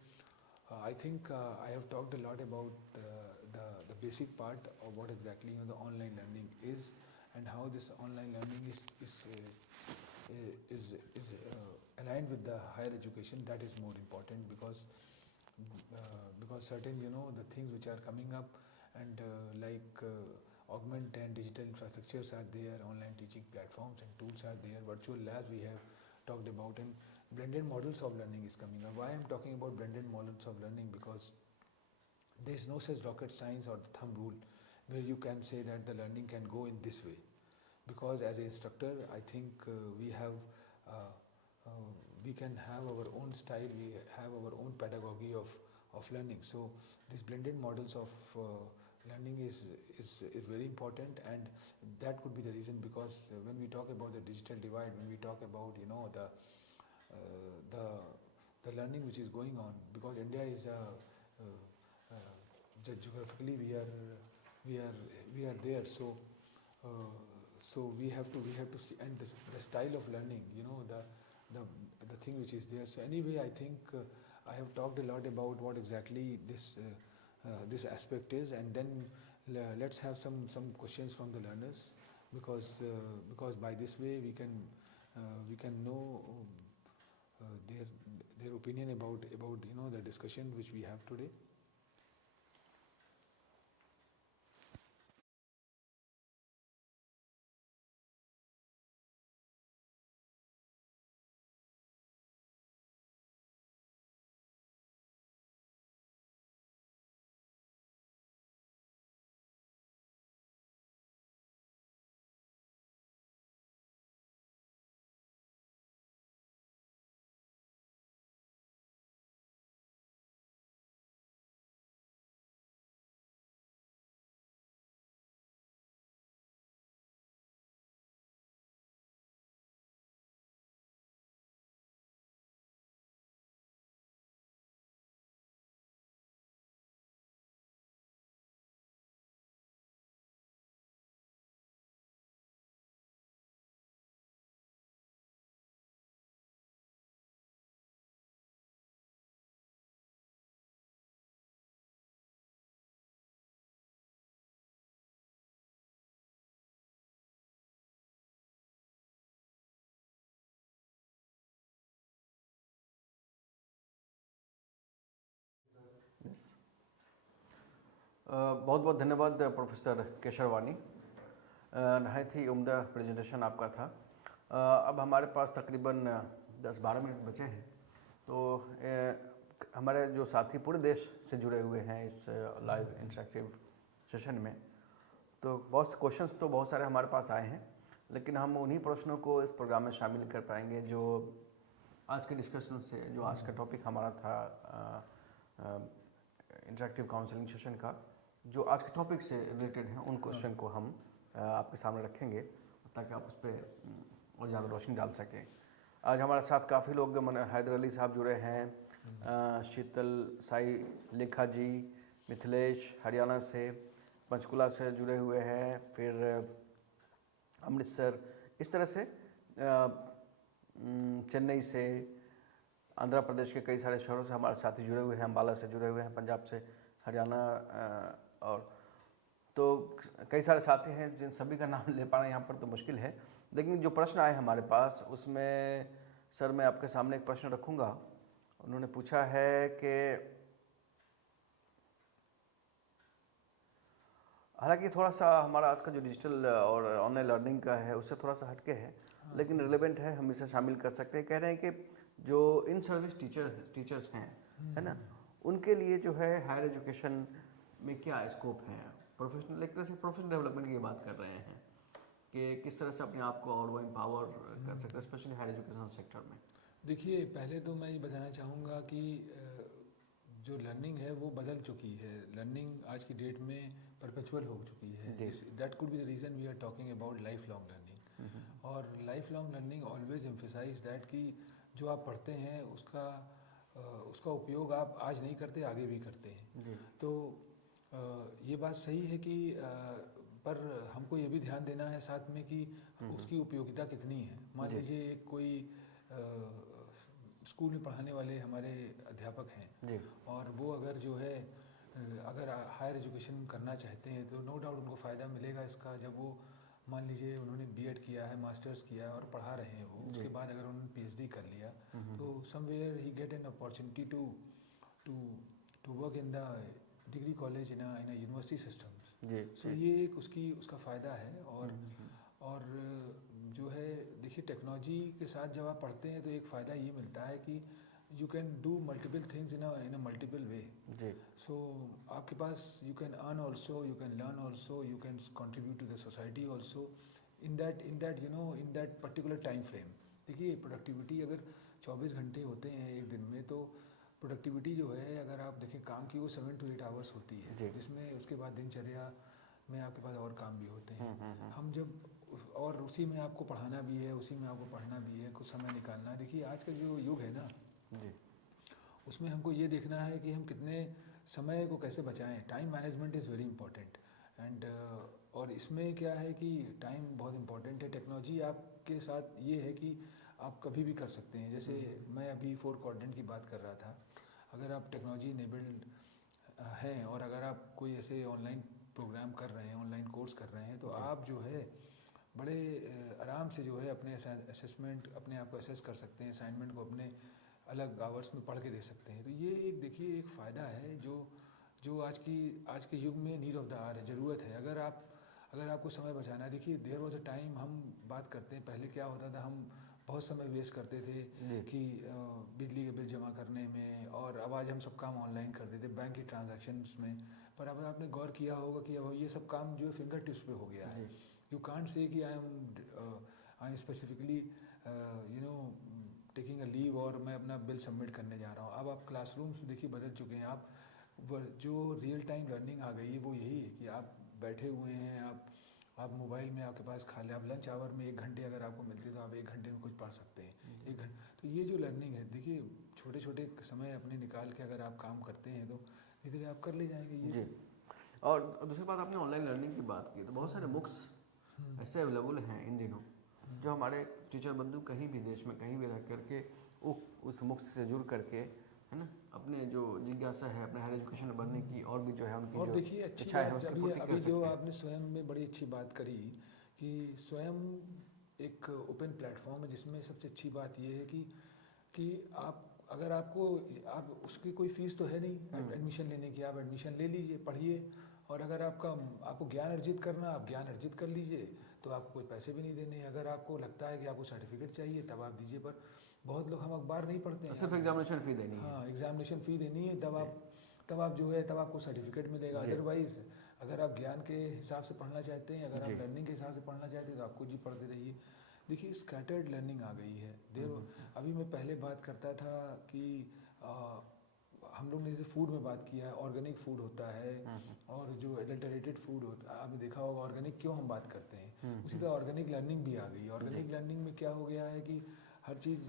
I think I have talked a lot about the basic part of what exactly the online learning is, and how this online learning is aligned with the higher education. That is more important, because certain the things which are coming up, and augment and digital infrastructures are there, online teaching platforms and tools are there, virtual labs we have talked about, and blended models of learning is coming up. Why I am talking about blended models of learning? Because there is no such rocket science or thumb rule where you can say that the learning can go in this way. Because as an instructor, I think we can have our own style, we have our own pedagogy of learning. So these blended models of learning is very important, and that could be the reason, because when we talk about the digital divide, when we talk about the learning which is going on, because India is geographically we are there, so we have to see, and the style of learning, the thing which is there. So anyway, I think I have talked a lot about what exactly this aspect is, and then let's have some questions from the learners, because by this way we can know their opinion about the discussion which we have today. बहुत बहुत धन्यवाद professor Kesharwani, नहायत ही उम्दा presentation आपका था। अब हमारे पास तकरीबन 10-12 मिनट बचे हैं, तो हमारे जो साथी पूरे देश से जुड़े हुए हैं इस लाइव इंटरेक्टिव सेशन में, तो क्वेश्चंस तो बहुत सारे हमारे पास आए हैं, लेकिन हम उन्हीं प्रश्नों को इस प्रोग्राम में शामिल कर पाएंगे जो आज के डिस्कशन से, जो आज का टॉपिक हमारा था इंटरेक्टिव काउंसलिंग सेशन का, जो आज के टॉपिक से रिलेटेड हैं, उन क्वेश्चन को हम आपके सामने रखेंगे ताकि आप उस पर और ज़्यादा रोशनी डाल सकें। आज हमारे साथ काफ़ी लोग, हैदर अली साहब जुड़े हैं, शीतल साई लेखा जी, मिथिलेश हरियाणा से, पंचकुला से जुड़े हुए हैं, फिर अमृतसर, इस तरह से चेन्नई से, आंध्र प्रदेश के कई सारे शहरों से हमारे साथी जुड़े हुए हैं, अम्बाला से जुड़े हुए हैं, पंजाब से, हरियाणा, और तो कई सारे साथी हैं जिन सभी का नाम ले पाना यहाँ पर तो मुश्किल है। लेकिन जो प्रश्न आए हमारे पास उसमें सर मैं आपके सामने एक प्रश्न रखूँगा। उन्होंने पूछा है कि हालांकि थोड़ा सा हमारा आज का जो डिजिटल और ऑनलाइन लर्निंग का है उससे थोड़ा सा हटके है, लेकिन रिलेवेंट है, हम इसे शामिल कर सकते हैं। कह रहे हैं कि जो इन सर्विस टीचर्स हैं, है ना, उनके लिए जो है हायर एजुकेशन में क्या स्कोप है, प्रोफेशनल, एक तरह से प्रोफेशनल डेवलपमेंट की बात कर रहे हैं कि किस तरह से अपने आप को और वो एम्पावर कर सकते हैं, स्पेशली हायर एजुकेशन सेक्टर में। देखिए, पहले तो मैं ये बताना चाहूँगा कि जो लर्निंग है वो बदल चुकी है। लर्निंग आज की डेट में परपेचुअल हो चुकी है। That could be the reason we are talking about lifelong learning. और lifelong learning always emphasise that कि जो आप पढ़ते हैं उसका उपयोग आप आज नहीं करते, आगे भी करते हैं। तो ये बात सही है कि पर हमको ये भी ध्यान देना है साथ में कि उसकी उपयोगिता कितनी है। मान लीजिए एक कोई स्कूल में पढ़ाने वाले हमारे अध्यापक हैं और वो अगर जो है अगर हायर एजुकेशन करना चाहते हैं तो नो डाउट उनको फ़ायदा मिलेगा इसका। जब वो मान लीजिए उन्होंने बीएड किया है, मास्टर्स किया है और पढ़ा रहे हैं वो, उसके बाद अगर उन्होंने पीएचडी कर लिया तो somewhere he get an opportunity to work in the degree college in a university systems. So ये एक उसका फ़ायदा है। और जो है देखिए, टेक्नोलॉजी के साथ जब आप पढ़ते हैं तो एक फ़ायदा ये मिलता है कि you can do multiple things in a multiple way. So आपके पास you can earn also, you can learn also, you can contribute to the society also in that particular time frame. देखिए, प्रोडक्टिविटी अगर 24 घंटे होते हैं एक दिन में, तो प्रोडक्टिविटी जो है अगर आप देखें काम की, वो 7 to 8 आवर्स होती है, जिसमें उसके बाद दिनचर्या में आपके पास और काम भी होते हैं। हम जब और उसी में आपको पढ़ाना भी है, उसी में आपको पढ़ना भी है, कुछ समय निकालना है। देखिए, आज का जो युग है ना, उसमें हमको ये देखना है कि हम कितने समय को कैसे बचाएं। Time management is very important. And और इसमें क्या है कि टाइम बहुत इंपॉर्टेंट है। टेक्नोलॉजी आपके साथ ये है कि आप कभी भी कर सकते हैं। जैसे मैं अभी 4 क्वाड्रेंट की बात कर रहा था। अगर आप टेक्नोलॉजी इनेबल्ड हैं और अगर आप कोई ऐसे ऑनलाइन प्रोग्राम कर रहे हैं, ऑनलाइन कोर्स कर रहे हैं, तो आप जो है बड़े आराम से जो है अपने असेसमेंट, अपने आप को असेस कर सकते हैं, असाइनमेंट को अपने अलग आवर्स में पढ़ के दे सकते हैं। तो ये एक देखिए एक फ़ायदा है जो आज के युग में नीड ऑफ द आवर है, ज़रूरत है। अगर आपको समय बचाना है, देखिए देयर वाज अ टाइम, हम बात करते हैं पहले क्या होता था, हम बहुत समय वेस्ट करते थे कि बिजली के बिल जमा करने में, और अब आज हम सब काम ऑनलाइन कर देते बैंक की ट्रांजैक्शंस में। पर अब आपने गौर किया होगा कि अब ये सब काम जो है फिंगर टिप्स पे हो गया है। यू कांट से कि I am specifically taking a leave और मैं अपना बिल सबमिट करने जा रहा हूँ। अब आप क्लासरूम्स देखिए बदल चुके हैं। आप जो रियल टाइम लर्निंग आ गई है वो यही है कि आप बैठे हुए हैं, आप मोबाइल में आपके पास खा ले, आप लंच आवर में 1 घंटे अगर आपको मिलते तो आप 1 घंटे में कुछ पढ़ सकते हैं। 1 घंटे, तो ये जो लर्निंग है, देखिए छोटे छोटे समय अपने निकाल के अगर आप काम करते हैं तो धीरे धीरे आप कर ले जाएंगे ये। और दूसरी बात, आपने ऑनलाइन लर्निंग की बात की, तो बहुत सारे बुक्स ऐसे अवेलेबल हैं इन दिनों जो हमारे टीचर बंधु कहीं भी देश में कहीं भी रह करके उस बुक्स से जुड़ करके, है ना, अपने जो जिज्ञासा है अपने हायर एजुकेशन में बढ़ने की, और भी जो है उनकी, और जो देखिए अच्छी इच्छा है बात उसकी पूर्ति कर अभी जो सकते हैं। आपने स्वयं में बड़ी अच्छी बात करी कि स्वयं एक ओपन प्लेटफॉर्म है, जिसमें सबसे अच्छी बात ये है कि आप अगर आप उसकी कोई फ़ीस तो है नहीं एडमिशन लेने की, आप एडमिशन ले लीजिए, पढ़िए। और अगर आपको ज्ञान अर्जित करना, आप ज्ञान अर्जित कर लीजिए, तो आपको कोई पैसे भी नहीं देने। अगर आपको लगता है कि आपको सर्टिफिकेट चाहिए तब आप दीजिए। पर बहुत लोग, हम अखबार नहीं पढ़ते हैं, सिर्फ एग्जामिनेशन फ़ी देनी है। हाँ, एग्जामिनेशन फ़ी देनी है, तब आप जो है तब आपको सर्टिफिकेट मिलेगा। अदरवाइज़ अगर आप ज्ञान के हिसाब से पढ़ना चाहते हैं, अगर आप लर्निंग के हिसाब से पढ़ना चाहते हैं, तो आप खुद ही पढ़ते रहिए। देखिए, स्कैटर्ड लर्निंग आ गई है। अभी मैं पहले बात करता था कि हम लोग ने जैसे फूड में बात किया है, ऑर्गेनिक फूड होता है और जो एडल्टरेटेड फूड होता है, आपने देखा होगा ऑर्गेनिक क्यों हम बात करते हैं। उसी तरह ऑर्गेनिक लर्निंग भी आ गई। ऑर्गेनिक लर्निंग में क्या हो गया है कि हर चीज़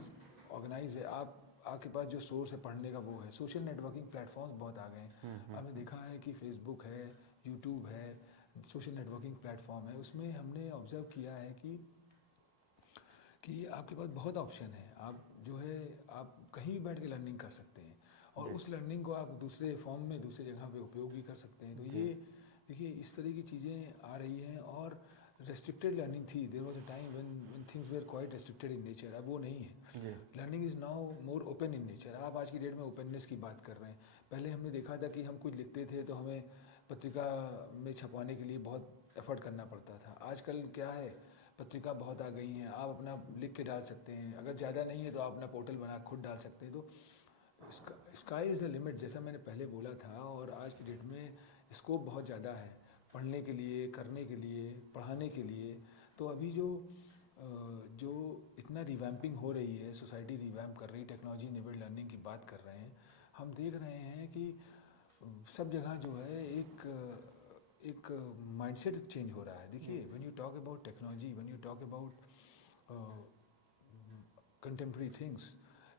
ऑर्गेनाइज है। आप आपके पास जो सोर्स है पढ़ने का वो है। सोशल नेटवर्किंग प्लेटफॉर्म्स बहुत आ गए हैं। आपने देखा है कि फेसबुक है, यूट्यूब है, सोशल नेटवर्किंग प्लेटफॉर्म है। उसमें हमने ऑब्जर्व किया है कि आपके पास बहुत ऑप्शन है। आप जो है आप कहीं भी बैठ के लर्निंग कर सकते हैं और उस लर्निंग को आप दूसरे फॉर्म में दूसरे जगह पे उपयोग भी कर सकते हैं। तो ये देखिए इस तरह की चीज़ें आ रही हैं। और रेस्ट्रिक्टेड लर्निंग थी, there was a time when things were quite restricted in nature. अब वो नहीं है। Learning is now more open in nature. आप आज की डेट में ओपननेस की बात कर रहे हैं। पहले हमने देखा था कि हम कुछ लिखते थे तो हमें पत्रिका में छपवाने के लिए बहुत एफर्ट करना पड़ता था। आजकल क्या है, पत्रिका बहुत आ गई हैं, आप अपना लिख के डाल सकते हैं। अगर ज़्यादा नहीं है तो आप अपना पोर्टल बना खुद डाल सकते हैं। तो स्काई इज़ द लिमिट, जैसा मैंने पहले बोला था। और आज की डेट में स्कोप बहुत ज़्यादा है पढ़ने के लिए, करने के लिए, पढ़ाने के लिए। तो अभी जो इतना रिवैम्पिंग हो रही है, सोसाइटी रिवैम्प कर रही है, टेक्नोलॉजी इनेबल्ड लर्निंग की बात कर रहे हैं, हम देख रहे हैं कि सब जगह जो है एक माइंडसेट चेंज हो रहा है। देखिए when you talk about technology, when you talk about contemporary things,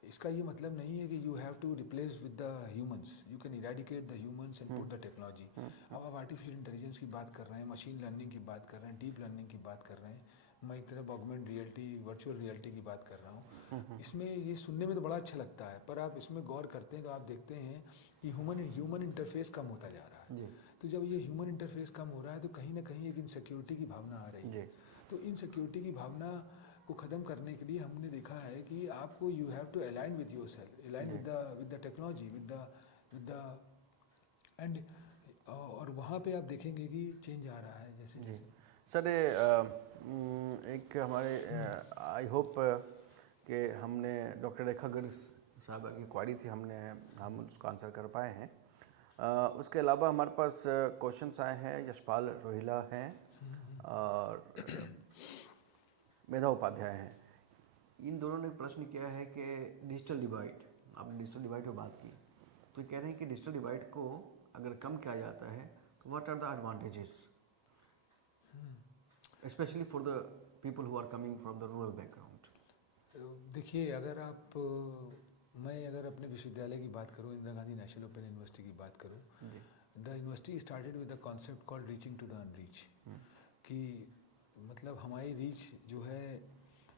इसका ये मतलब नहीं है कि you have to replace with the humans. You can eradicate the humans and put the technology. अब आप आर्टिफिशियल इंटेलिजेंस की बात कर रहे हैं, मशीन लर्निंग की बात कर रहे हैं, डीप लर्निंग की बात कर रहे हैं, मैं एक तरफ ऑगमेंट रियलिटी, वर्चुअल रियलिटी की बात कर रहा हूँ। इसमें ये सुनने में तो बड़ा अच्छा लगता है, पर आप इसमें गौर करते हैं तो आप देखते हैं कि ह्यूमन इंटरफेस कम होता जा रहा है। तो जब ये ह्यूमन इंटरफेस कम हो रहा है तो कहीं ना कहीं एक इनसिक्योरिटी की भावना आ रही है। तो इनसिक्योरिटी की भावना को ख़त्म करने के लिए हमने देखा है कि आपको you have to align with yourself, align with the technology, with the end, और वहाँ पे आप देखेंगे कि चेंज आ रहा है। जैसे सर एक हमारे आई होप कि हमने डॉक्टर रेखा गर्ग साहब की क्वारी थी, हम उसको आंसर कर पाए हैं। उसके अलावा हमारे पास क्वेश्चंस आए हैं। यशपाल रोहिला हैं और मेधा उपाध्याय हैं। इन दोनों ने प्रश्न किया है कि डिजिटल डिवाइड, आपने डिजिटल डिवाइड पर बात की, तो कह रहे हैं कि डिजिटल डिवाइड को अगर कम किया जाता है तो what are the advantages, specially for the people who are coming from the rural background. देखिए मैं अगर अपने विश्वविद्यालय की बात करूँ, Indira Gandhi national open university की बात करूँ, the university started with the concept called reaching to the unreach. कि मतलब हमारी रीच जो है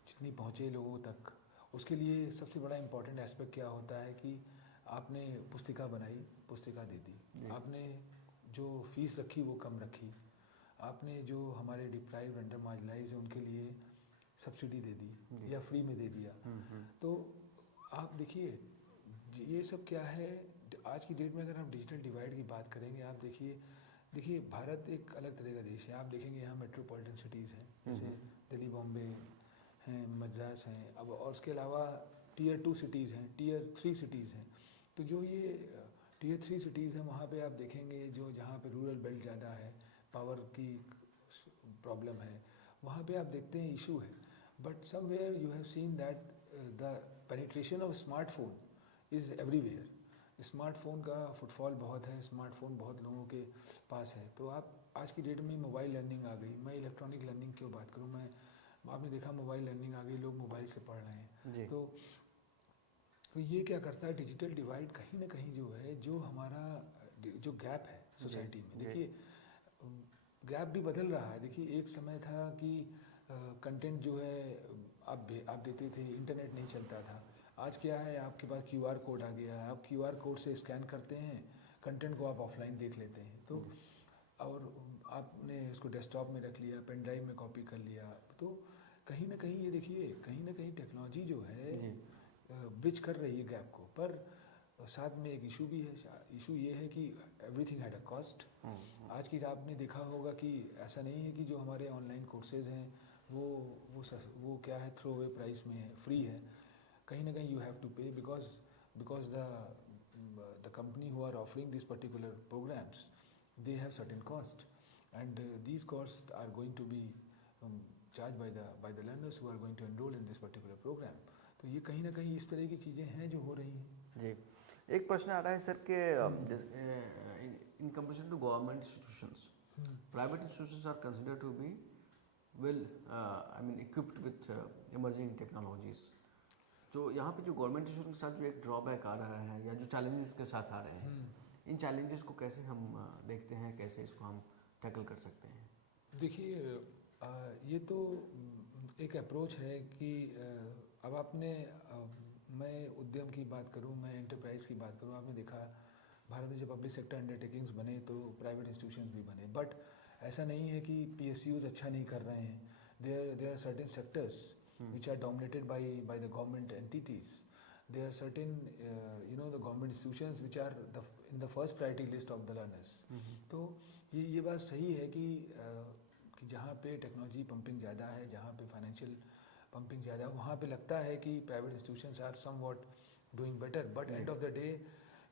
जितनी पहुँचे लोगों तक, उसके लिए सबसे बड़ा इम्पॉर्टेंट एस्पेक्ट क्या होता है कि आपने पुस्तिका बनाई, पुस्तिका दे दी, आपने जो फीस रखी वो कम रखी, आपने जो हमारे डिप्राइव्ड अंडर मार्जिनलाइज्ड है उनके लिए सब्सिडी दे दी या फ्री में दे दिया। तो आप देखिए ये सब क्या है आज की डेट में। अगर आप डिजिटल डिवाइड की बात करेंगे, आप देखिए भारत एक अलग तरह का देश है। आप देखेंगे यहाँ मेट्रोपॉलिटन सिटीज़ हैं, जैसे दिल्ली, बॉम्बे हैं, मद्रास हैं, अब और उसके अलावा टीयर 2 सिटीज़ हैं, टीयर 3 सिटीज़ हैं। तो जो ये टीयर 3 सिटीज़ हैं वहाँ पे आप देखेंगे जो जहाँ पे रूरल बेल्ट ज़्यादा है, पावर की प्रॉब्लम है, वहाँ पे आप देखते हैं इशू है। But somewhere you have seen that the penetration of smartphone is everywhere. Smartphone का फुटफॉल बहुत है, स्मार्टफोन बहुत लोगों के पास है। तो आप आज की डेट में मोबाइल लर्निंग आ गई, मैं इलेक्ट्रॉनिक लर्निंग क्यों बात करूँ, आपने देखा मोबाइल लर्निंग आ गई, लोग मोबाइल से पढ़ रहे हैं। तो ये क्या करता है, डिजिटल डिवाइड कहीं ना कहीं जो है, जो हमारा जो गैप है सोसाइटी में, देखिए गैप भी बदल रहा है। देखिए एक समय था कि कंटेंट जो है आप देते थे, इंटरनेट नहीं चलता था। आज क्या है, आपके पास QR कोड आ गया है, आप QR कोड से स्कैन करते हैं, कंटेंट को आप ऑफलाइन देख लेते हैं। तो और आपने उसको डेस्कटॉप में रख लिया, पेन ड्राइव में कॉपी कर लिया। तो कहीं ना कहीं ये देखिए, कहीं ना कहीं टेक्नोलॉजी जो है ब्रिज कर रही है गैप को। पर साथ में एक इशू भी है। इशू ये है कि एवरीथिंग हैड अ कॉस्ट। आज की आपने देखा होगा कि ऐसा नहीं है कि जो हमारे ऑनलाइन कोर्सेज हैं वो क्या है, थ्रो अवे प्राइस में है, फ्री है। कहीं ना कहीं you have to pay because the company who are offering this particular programs, they have certain cost and these cost are going to be charge by the learners who are going to enroll in this particular program. तो ये कहीं ना कहीं इस तरह की चीज़ें हैं जो हो रही हैं। जी, एक प्रश्न आ रहा है सर कि in comparison to government institutions, private institutions are considered to be well equipped with emerging technologies. तो यहाँ पे जो गवर्नमेंट इंस्टीट्यूशन के साथ जो एक ड्रॉबैक आ रहा है या जो चैलेंजेस के साथ आ रहे हैं, इन चैलेंजेस को कैसे हम देखते हैं, कैसे इसको हम टैकल कर सकते हैं? देखिए ये तो एक अप्रोच है कि अब आपने मैं उद्यम की बात करूं, मैं एंटरप्राइज की बात करूं, आपने देखा भारत में जब पब्लिक सेक्टर अंडरटेकिंग्स बने तो प्राइवेट इंस्टीट्यूशंस भी बने, बट ऐसा नहीं है कि PSUs अच्छा नहीं कर रहे हैं. There are certain sectors which are dominated by the government entities. There are certain the government institutions which are in the first priority list of the learners. तो ये बात सही है कि जहाँ पे टेक्नोलॉजी पंपिंग ज़्यादा है, जहाँ पे फाइनेंशियल पंपिंग ज़्यादा है, वहाँ पे लगता है कि private institutions are somewhat doing better. But end of the day,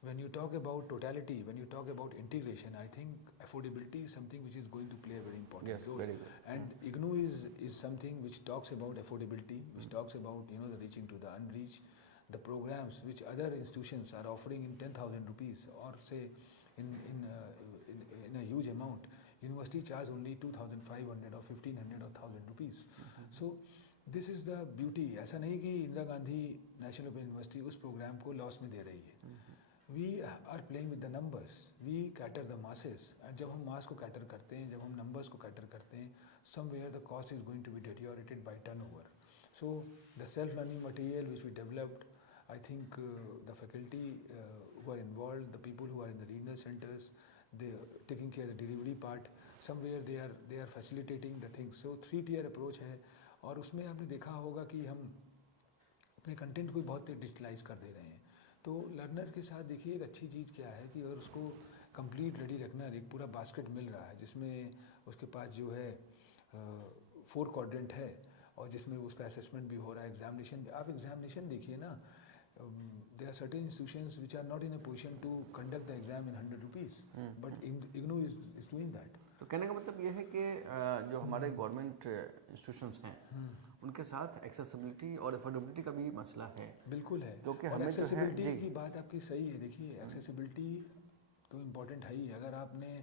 when you talk about totality, when you talk about integration, I think affordability is something which is going to play a very important role. Very good. And IGNOU is something which talks about affordability, which talks about the reaching to the unreached, the programs which other institutions are offering in 10,000 rupees or say in a huge amount. University charge only 2,500 or 1,500 or 1,000 rupees. So this is the beauty. ऐसा नहीं कि Indira Gandhi national open university उस programme को loss में दे रही है. We are playing with the numbers. We cater the masses. And जब हम मास को कैटर करते हैं, जब हम नंबर्स को कैटर करते हैं, somewhere the cost is going to be deteriorated by turnover. So the self-learning material which we developed, I think the faculty who are involved, the people who are in the regional centers, they are taking care of the delivery part. Somewhere they are facilitating the things. So 3-tier approach है, और उसमें आपने देखा होगा कि हम अपने content को बहुत डिजिटलाइज कर दे रहे हैं. तो लर्नर के साथ देखिए एक अच्छी चीज़ क्या है कि अगर उसको कंप्लीट रेडी रखना, एक पूरा बास्केट मिल रहा है जिसमें उसके पास जो है 4 क्वाड्रेंट है और जिसमें उसका असेसमेंट भी हो रहा है, एग्जामिनेशन. आप एग्जामिनेशन देखिए ना, there are certain institutions which are not in a position to conduct the exam in 100 rupees, but IGNOU is doing that. तो कहने का मतलब ये है कि जो हमारे गवर्नमेंट इंस्टीट्यूशंस हैं उनके साथ एक्सेसिबिलिटी और अफोर्डेबिलिटी का भी मसला है. बिल्कुल है. क्योंकि और हमें एक्सेसिबिलिटी की बात आपकी सही है. देखिए एक्सेसिबिलिटी तो इम्पॉर्टेंट है ही. अगर आपने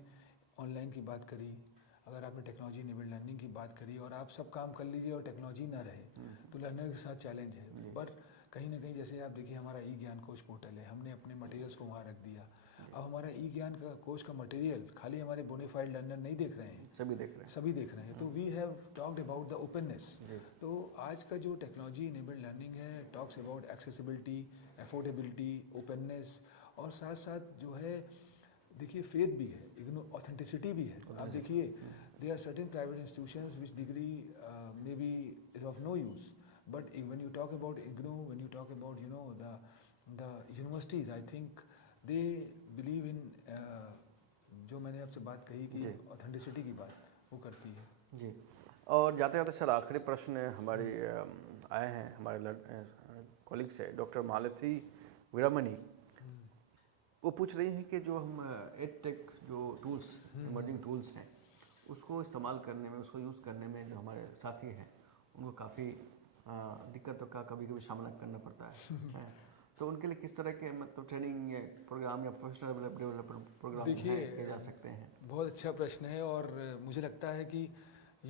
ऑनलाइन की बात करी, अगर आपने टेक्नोलॉजी इनेबल्ड लर्निंग की बात करी और आप सब काम कर लीजिए और टेक्नोलॉजी ना रहे तो लर्नर के साथ चैलेंज है. पर कहीं ना कहीं जैसे आप देखिए हमारा ज्ञान कोच पोर्टल है, हमने अपने मटेरियल्स को वहाँ रख दिया. अब हमारा ज्ञान का कोच का मटेरियल खाली हमारे बोनाफाइड लर्नर नहीं देख रहे हैं, सभी देख रहे हैं. तो we have talked about the openness. तो आज का जो टेक्नोलॉजी इनेबल्ड लर्निंग है talks about accessibility, affordability, openness, और साथ साथ जो है देखिए फेथ भी है, ऑथेंटिसिटी भी है. आप देखिए there are certain private institutions which degree may be is of no use, but when you talk about IGNOU, when you talk about the universities, I think they believe in जो मैंने आपसे बात कही कि ऑथेंटिसिटी की बात वो करती है. जी. और जाते जाते सर आखिरी प्रश्न हमारे आए हैं हमारे कॉलीग से, डॉक्टर मालती वीरामणि. वो पूछ रही हैं कि जो हम एडटेक जो टूल्स, इमर्जिंग टूल्स हैं, उसको इस्तेमाल करने में, उसको यूज़ करने में जो हमारे साथी हैं उनको काफ़ी दिक्कतों का कभी कभी सामना करना पड़ता है. तो उनके लिए किस तरह के मतलब ट्रेनिंग प्रोग्राम या प्रोफेशनल डेवलपमेंट प्रोग्राम किए जा सकते हैं? बहुत अच्छा प्रश्न है और मुझे लगता है कि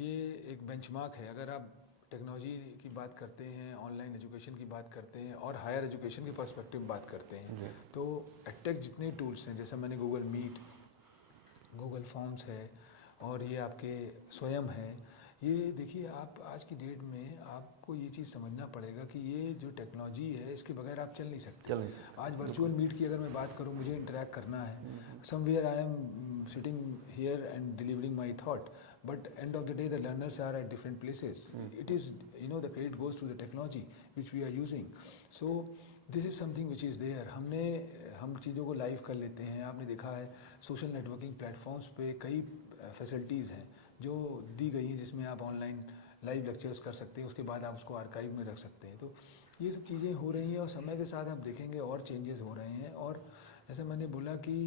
ये एक बेंचमार्क है. अगर आप टेक्नोलॉजी की बात करते हैं, ऑनलाइन एजुकेशन की बात करते हैं और हायर एजुकेशन के पर्सपेक्टिव बात करते हैं, तो एडटेक जितने टूल्स हैं, जैसे मैंने गूगल मीट, गूगल फॉर्म्स है और ये आपके स्वयं है, ये देखिए आप आज की डेट में आपको ये चीज़ समझना पड़ेगा कि ये जो टेक्नोलॉजी है इसके बगैर आप चल नहीं सकते. आज वर्चुअल मीट की अगर मैं बात करूँ, मुझे इंटरेक्ट करना है, somewhere I am sitting here and delivering my thought, but end of the day the learners are at different places. It is the credit goes to the technology which we are using. So this is something which is there. हम चीज़ों को live कर लेते हैं. आपने देखा है social networking platforms पे कई फैसिलिटीज़ हैं जो दी गई हैं जिसमें आप ऑनलाइन लाइव लेक्चर्स कर सकते हैं, उसके बाद आप उसको आर्काइव में रख सकते हैं. तो ये सब चीज़ें हो रही हैं और समय के साथ आप देखेंगे और चेंजेस हो रहे हैं. और जैसे मैंने बोला कि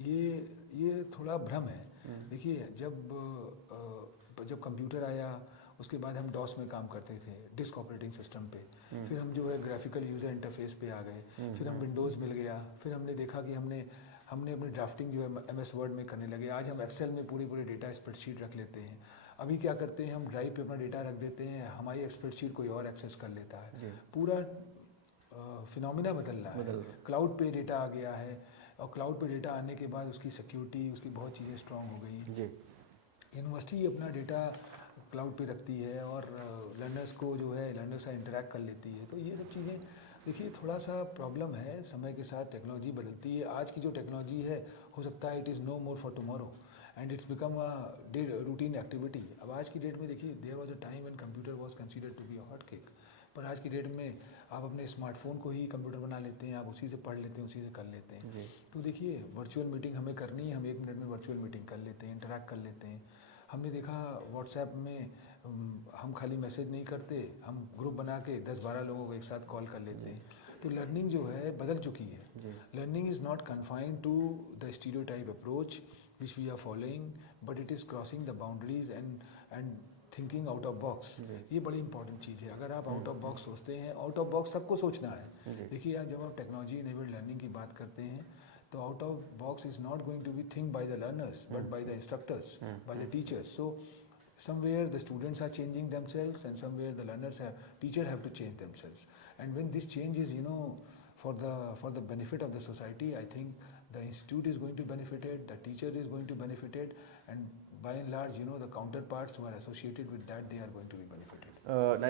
ये थोड़ा भ्रम है. देखिए जब कंप्यूटर आया उसके बाद हम डॉस में काम करते थे, डिस्क ऑपरेटिंग सिस्टम पे, फिर हम जो है ग्राफिकल यूज़र इंटरफेस पे आ गए, फिर हम विंडोज़ मिल गया, फिर हमने देखा कि हमने अपनी ड्राफ्टिंग जो है MS वर्ड में करने लगे. आज हम एक्सेल में पूरी डेटा स्प्रेडशीट रख लेते हैं. अभी क्या करते हैं, हम ड्राइव पे अपना डेटा रख देते हैं, हमारी स्प्रेडशीट कोई और एक्सेस कर लेता है. पूरा फिनोमिना बदल रहा है। क्लाउड पे डेटा आ गया है और क्लाउड पे डेटा आने के बाद उसकी सिक्योरिटी, उसकी बहुत चीज़ें स्ट्रांग हो गई हैं। यूनिवर्सिटी अपना डेटा क्लाउड पे रखती है और लर्नर्स को जो है लर्नर से इंटरेक्ट कर लेती है। तो ये सब चीज़ें देखिए थोड़ा सा प्रॉब्लम है, समय के साथ टेक्नोलॉजी बदलती है। आज की जो टेक्नोलॉजी है हो सकता है it is no more for tomorrow and it's become a routine activity. अब आज की डेट में देखिए there was a time when computer was considered to be a hot cake, पर आज की डेट में आप अपने स्मार्टफोन को ही कंप्यूटर बना लेते हैं, आप उसी से पढ़ लेते हैं, उसी से कर लेते हैं। तो देखिए वर्चुअल मीटिंग हमें करनी है, हम 1 मिनट में वर्चुअल मीटिंग कर लेते हैं, इंटरेक्ट कर लेते हैं। हमने देखा व्हाट्सएप में हम खाली मैसेज नहीं करते, हम ग्रुप बना के 10-12 लोगों को एक साथ कॉल कर लेते हैं। तो लर्निंग जो है बदल चुकी है। Learning is not confined to the stereotype approach which we are following, but it is crossing the boundaries and thinking out of box. ये बड़ी इंपॉर्टेंट चीज़ है। अगर आप आउट ऑफ बॉक्स सोचते हैं, आउट ऑफ बॉक्स सबको सोचना है। देखिए आप जब आप टेक्नोलॉजी इनेबल्ड लर्निंग की बात करते हैं तो out of box is not going to be think by the learners but by the instructors, by the teachers. So somewhere the students are changing themselves and somewhere the teacher have to change themselves. And when this change is for the benefit of the society, I think the institute is going to benefit it, the teacher is going to benefit it, and by and large the counterparts who are associated with that, they are going to be benefited.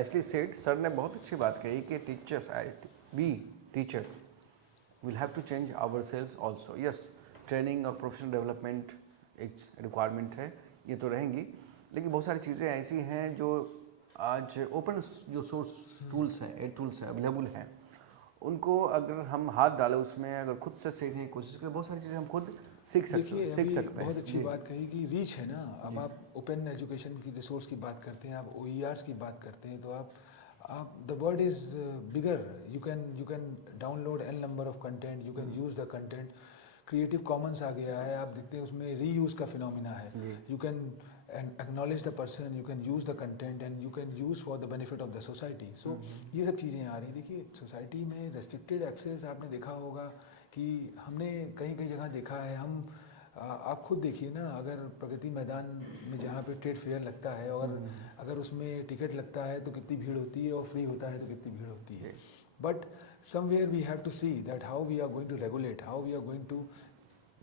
Nicely said. Sir ने बहुत अच्छी बात कही कि teachers we'll have to change ourselves also. Yes, training और professional development एक requirement है, ये तो रहेंगी, लेकिन बहुत सारी चीज़ें ऐसी हैं जो आज ओपन जो सोर्स टूल्स हैं, एड टूल्स हैं, अवेलेबल हैं, उनको अगर हम हाथ डालें उसमें, अगर खुद से सीखने की कोशिश करें, बहुत सारी चीज़ें हम खुद सीख सकते हैं। बहुत अच्छी बात कही कि रीच है ना। अब आप ओपन एजुकेशन की रिसोर्स की बात करते हैं, आप OERs की बात करते हैं, तो आप the word is bigger. You can download n number of content, you can use the content. Creative Commons आ गया है, आप देखते हैं उसमें रीयूज का फिनोमिना है। You can acknowledge the person, you can use the content and you can use for the benefit of the society. So ये सब चीज़ें आ रही हैं। देखिए सोसाइटी में restricted access आपने देखा होगा कि हमने कई जगह देखा है। हम आप खुद देखिए ना, अगर प्रगति मैदान में जहाँ पे ट्रेड फेयर लगता है और अगर उसमें टिकट लगता है तो कितनी भीड़ होती है और फ्री होता है तो कितनी भीड़ होती है। But somewhere we have to see that how we are going to regulate, how we are going to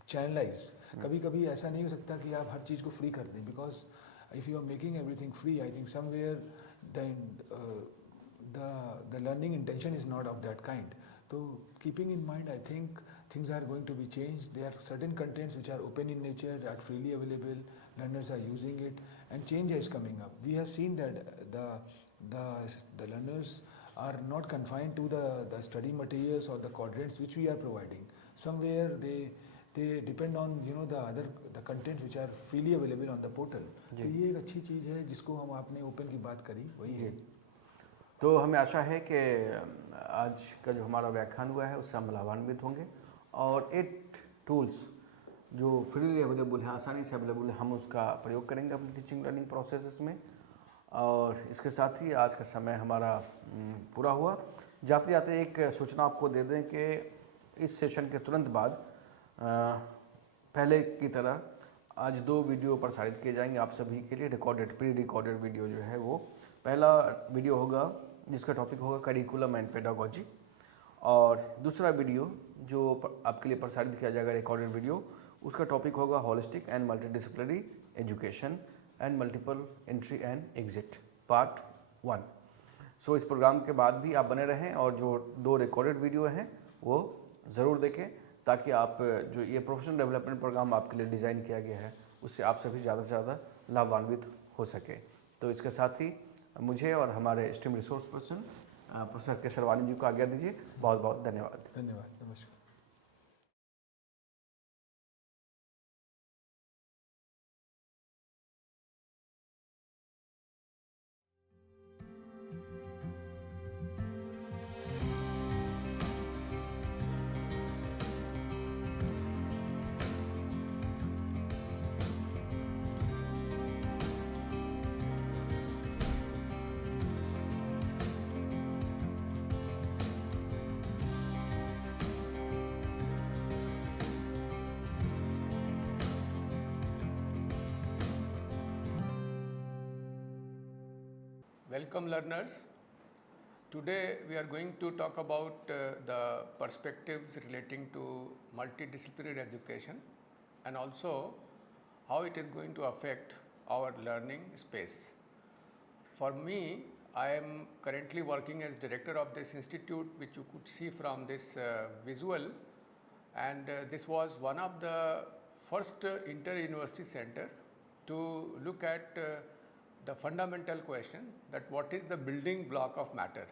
channelise. कभी ऐसा नहीं हो सकता कि आप हर चीज़ को फ्री कर दें, because if you are making everything free, I think somewhere the learning intention is not of that kind. So keeping in mind, I think things are going to be changed. There are certain contents which are open in nature, are freely available, learners are using it, and change is coming up. We have seen that the learners are not confined to the study materials or the quadrants which we are providing. Somewhere they depend on the contents which are freely available on the portal. तो ये एक अच्छी चीज़ है जिसको हम आपने open की बात करी, वही है। तो हमें आशा है कि आज का जो हमारा व्याख्यान हुआ है उससे हम लाभान्वित होंगे और 8 टूल्स जो फ्रीली अवेलेबल है, आसानी से अवेलेबल है, हम उसका प्रयोग करेंगे अपनी टीचिंग लर्निंग प्रोसेस में। और इसके साथ ही आज का समय हमारा पूरा हुआ। जाते जाते एक सूचना आपको दे दें कि इस सेशन के तुरंत बाद पहले की तरह आज 2 वीडियो प्रसारित किए जाएंगे आप सभी के लिए। प्री रिकॉर्डेड वीडियो जो है वो पहला वीडियो होगा जिसका टॉपिक होगा करिकुलम एंड पेडागोजी, और दूसरा वीडियो जो आपके लिए प्रसारित किया जाएगा रिकॉर्डेड वीडियो, उसका टॉपिक होगा holistic and multidisciplinary education and multiple entry and exit part 1। सो इस प्रोग्राम के बाद भी आप बने रहें और जो 2 रिकॉर्डेड वीडियो हैं वो ज़रूर देखें, ताकि आप जो ये प्रोफेशनल डेवलपमेंट प्रोग्राम आपके लिए डिज़ाइन किया गया है उससे आप सभी ज़्यादा से ज़्यादा लाभान्वित हो सके। तो इसके साथ ही मुझे और हमारे stream resource person professor Kesharwani ji को आज्ञा दीजिए। बहुत बहुत धन्यवाद। नमस्कार। Welcome learners. Today we are going to talk about the perspectives relating to multidisciplinary education and also how it is going to affect our learning space. For me, I am currently working as director of this institute, which you could see from this visual, and this was one of the first inter-university center to look at the fundamental question that what is the building block of matter.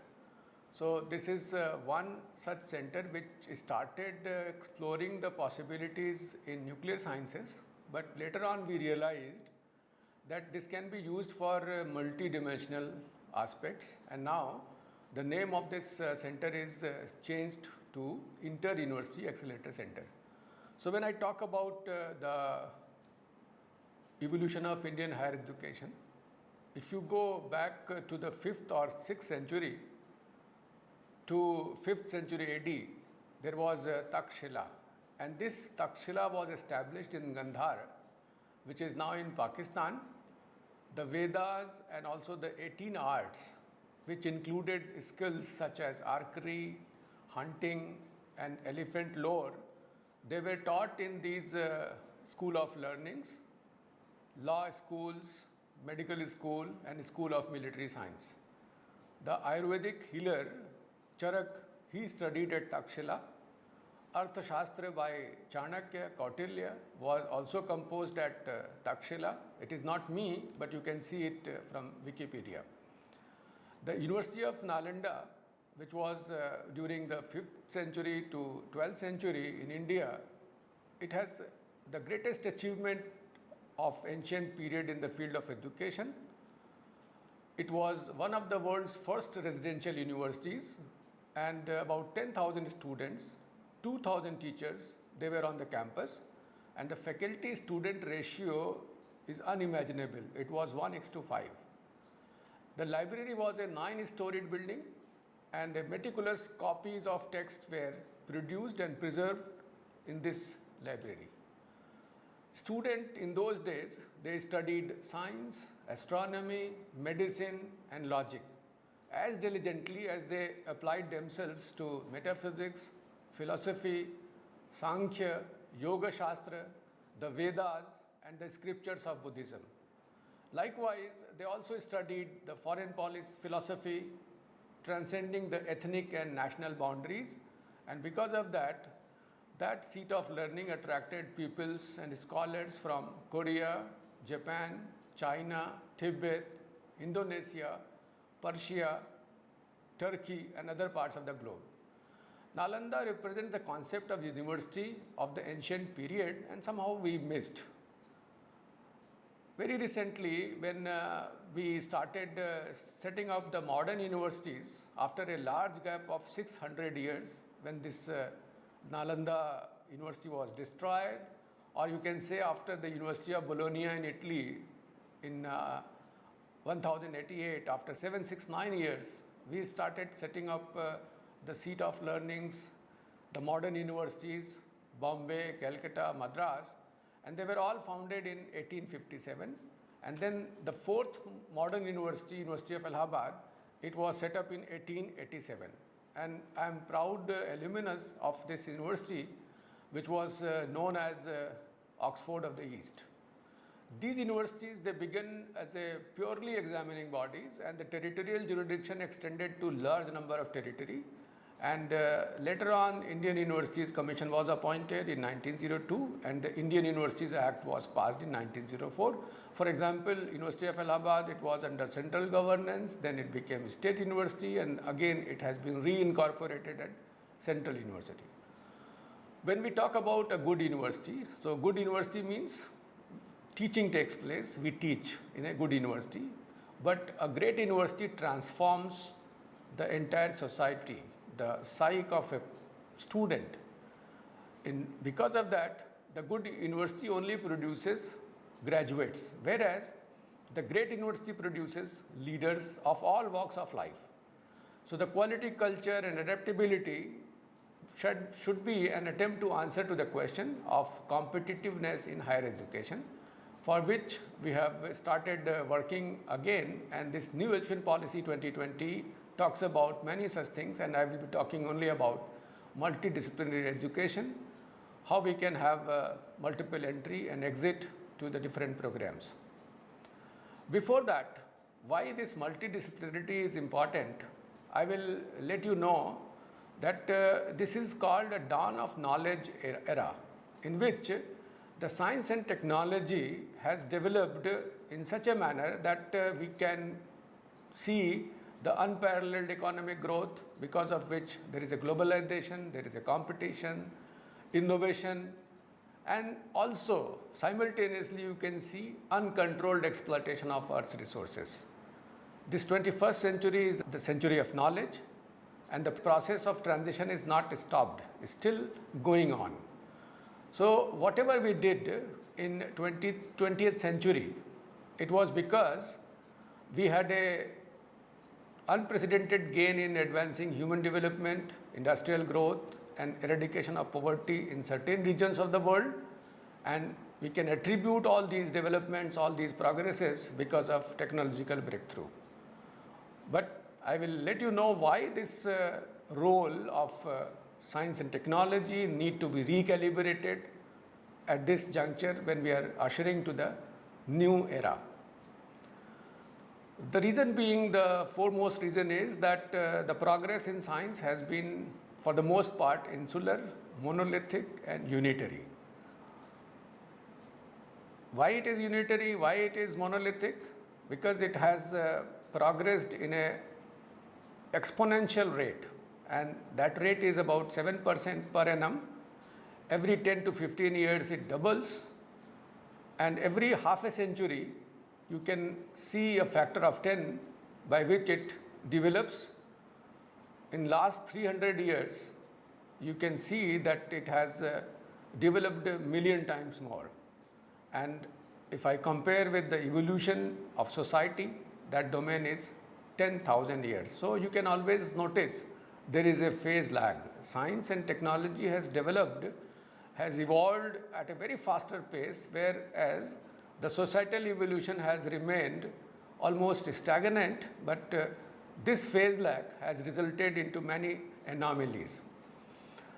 So this is one such center which started exploring the possibilities in nuclear sciences, but later on we realized that this can be used for multi-dimensional aspects, and now the name of this center is changed to Inter-University Accelerator Center. So when I talk about the evolution of Indian higher education, if you go back to the 5th or 6th century, to 5th century AD, there was Takshila, and this Takshila was established in Gandhar, which is now in Pakistan. The Vedas and also the 18 arts, which included skills such as archery, hunting and elephant lore, they were taught in these school of learnings, law schools, medical school and school of military science. The Ayurvedic healer Charak, he studied at Takshila. Arthashastra by Chanakya, Kautilya was also composed at Takshila. It is not me, but you can see it from Wikipedia. The University of Nalanda, which was during the 5th century to 12th century in India, it has the greatest achievement of ancient period in the field of education. It was one of the world's first residential universities, and about 10,000 students, 2,000 teachers, they were on the campus, and the faculty student ratio is unimaginable. It was 1:5. The library was a 9-storied building, and meticulous copies of texts were produced and preserved in this library. Students in those days, they studied science, astronomy, medicine and logic as diligently as they applied themselves to metaphysics, philosophy, Sankhya, Yoga Shastra, the Vedas and the scriptures of Buddhism. Likewise, they also studied the foreign policy philosophy, transcending the ethnic and national boundaries, and because of that, that seat of learning attracted pupils and scholars from Korea, Japan, China, Tibet, Indonesia, Persia, Turkey and other parts of the globe. Nalanda represents the concept of university of the ancient period, and somehow we missed. Very recently, when we started setting up the modern universities, after a large gap of 600 years, when this Nalanda University was destroyed, or you can say after the University of Bologna in Italy in 1088, after 769 years, we started setting up the seat of learnings, the modern universities, Bombay, Calcutta, Madras, and they were all founded in 1857. And then the 4th modern university, University of Allahabad, it was set up in 1887. And I am proud alumnus of this university, which was known as Oxford of the East. These universities, they began as a purely examining bodies, and the territorial jurisdiction extended to large number of territory. And later on, Indian Universities Commission was appointed in 1902, and the Indian Universities Act was passed in 1904. For example, University of Allahabad, it was under central governance, then it became state university, and again it has been reincorporated at central university. When we talk about a good university, so good university means teaching takes place, we teach in a good university, but a great university transforms the entire society, the psyche of a student. Because of that, the good university only produces graduates, whereas the great university produces leaders of all walks of life. So the quality, culture and adaptability should be an attempt to answer to the question of competitiveness in higher education, for which we have started working again, and this new education policy 2020 talks about many such things, and I will be talking only about multidisciplinary education, how we can have multiple entry and exit to the different programs. Before that, why this multidisciplinarity is important, I will let you know that this is called a dawn of knowledge era, in which the science and technology has developed in such a manner that we can see the unparalleled economic growth, because of which there is a globalization, there is a competition, innovation, and also simultaneously you can see uncontrolled exploitation of Earth's resources. This 21st century is the century of knowledge, and the process of transition is not stopped, it's still going on. So whatever we did in 20th century, it was because we had a unprecedented gain in advancing human development, industrial growth, and eradication of poverty in certain regions of the world, and we can attribute all these developments, all these progresses because of technological breakthrough. But I will let you know why this role of science and technology need to be recalibrated at this juncture when we are ushering to the new era. The reason being, the foremost reason is that the progress in science has been, for the most part, insular, monolithic, and unitary. Why it is unitary? Why it is monolithic? Because it has progressed in a exponential rate, and that rate is about 7% per annum. Every 10 to 15 years it doubles, and every half a century you can see a factor of 10 by which it develops. In last 300 years, you can see that it has developed a million times more. And if I compare with the evolution of society, that domain is 10,000 years. So you can always notice there is a phase lag. Science and technology has developed, has evolved at a very faster pace, whereas the societal evolution has remained almost stagnant, but this phase lag has resulted into many anomalies.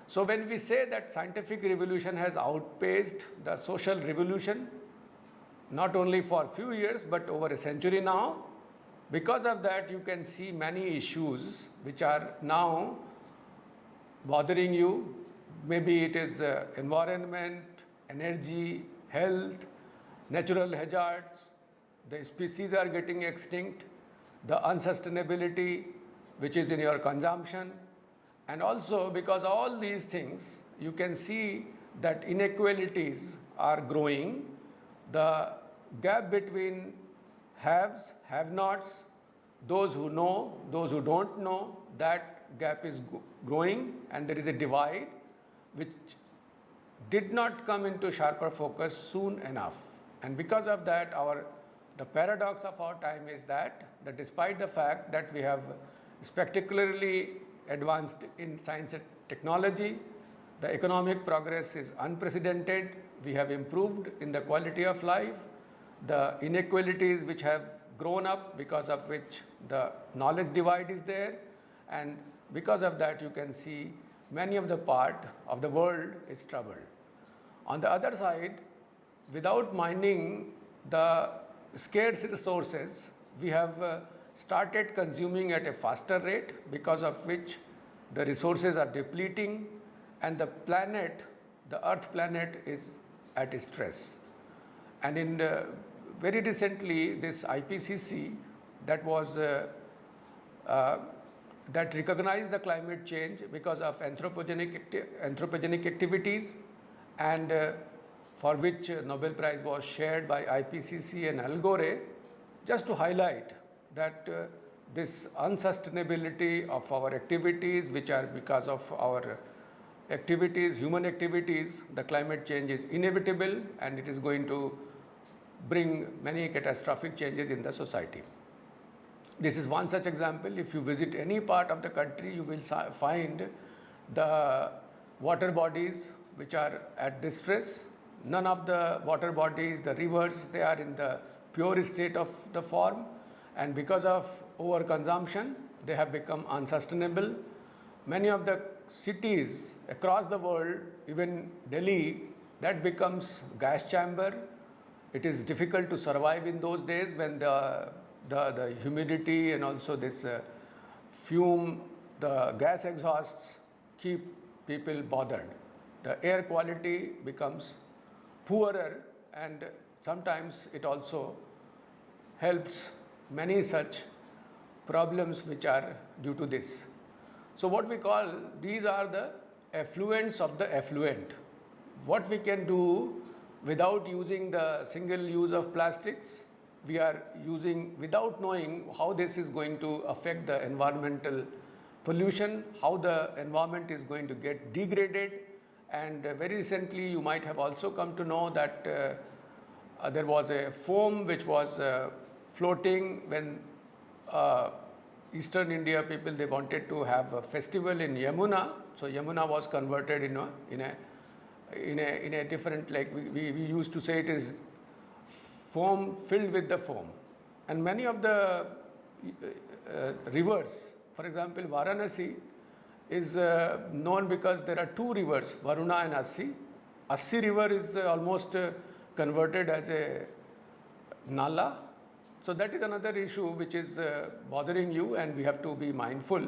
So when we say that scientific revolution has outpaced the social revolution, not only for a few years but over a century now, because of that you can see many issues which are now bothering you. Maybe it is environment, energy, health, natural hazards, the species are getting extinct, the unsustainability which is in your consumption, and also because of all these things you can see that inequalities are growing. The gap between haves, have-nots, those who know, those who don't know, that gap is growing, and there is a divide which did not come into sharper focus soon enough. And because of that, the paradox of our time is that despite the fact that we have spectacularly advanced in science and technology, the economic progress is unprecedented, we have improved in the quality of life, the inequalities which have grown up, because of which the knowledge divide is there, and because of that you can see many of the part of the world is troubled. On the other side, without minding the scarce resources, we have started consuming at a faster rate, because of which the resources are depleting, and the planet, the Earth planet, is at stress. And in very recently, this IPCC that was that recognized the climate change because of anthropogenic activities, and for which Nobel Prize was shared by IPCC and Al Gore, just to highlight that this unsustainability of our activities, which are because of our activities, human activities, the climate change is inevitable, and it is going to bring many catastrophic changes in the society. This is one such example. If you visit any part of the country, you will find the water bodies which are at distress. None of the water bodies, the rivers, they are in the pure state of the form, and because of overconsumption, they have become unsustainable. Many of the cities across the world, even Delhi, that becomes gas chamber. It is difficult to survive in those days when the humidity and also this fume, the gas exhausts keep people bothered. The air quality becomes poorer, and sometimes it also helps many such problems which are due to this. So what we call, these are the effluents of the effluent. What we can do without using the single use of plastics, we are using without knowing how this is going to affect the environmental pollution, how the environment is going to get degraded. And very recently you might have also come to know that there was a foam which was floating when Eastern India people, they wanted to have a festival in Yamuna. So Yamuna was converted in a different, like we used to say it is foam filled with the foam. And many of the rivers, for example, Varanasi is known because there are two rivers, Varuna and Assi. Assi river is almost converted as a nala. So that is another issue which is bothering you, and we have to be mindful.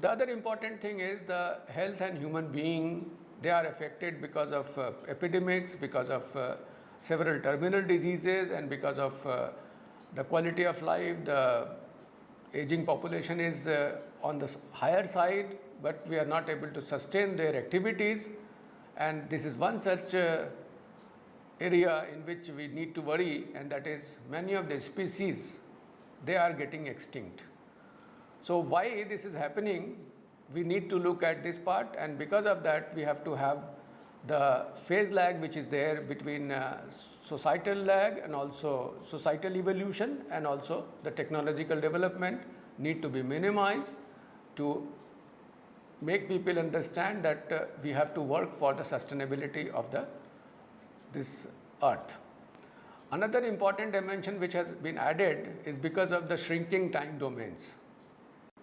The other important thing is the health and human being, they are affected because of epidemics, because of several terminal diseases, and because of the quality of life. The aging population is on the higher side, but we are not able to sustain their activities, and this is one such area in which we need to worry, and that is many of the species, they are getting extinct. So why this is happening, we need to look at this part, and because of that we have to have the phase lag which is there between societal lag and also societal evolution, and also the technological development need to be minimized to make people understand that we have to work for the sustainability of this earth. Another important dimension which has been added is because of the shrinking time domains.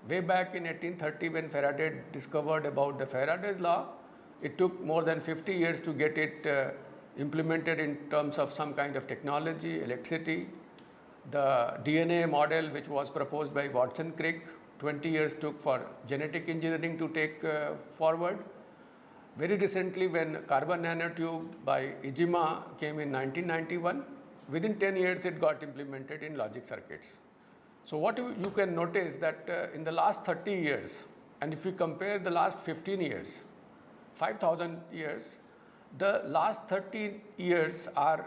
Way back in 1830 when Faraday discovered about the Faraday's law, it took more than 50 years to get it implemented in terms of some kind of technology, electricity. The DNA model which was proposed by Watson-Crick, 20 years took for genetic engineering to take forward. Very recently when carbon nanotube by Ijima came in 1991, within 10 years it got implemented in logic circuits. So what you can notice that in the last 30 years, and if you compare the last 15 years, 5,000 years, the last 30 years are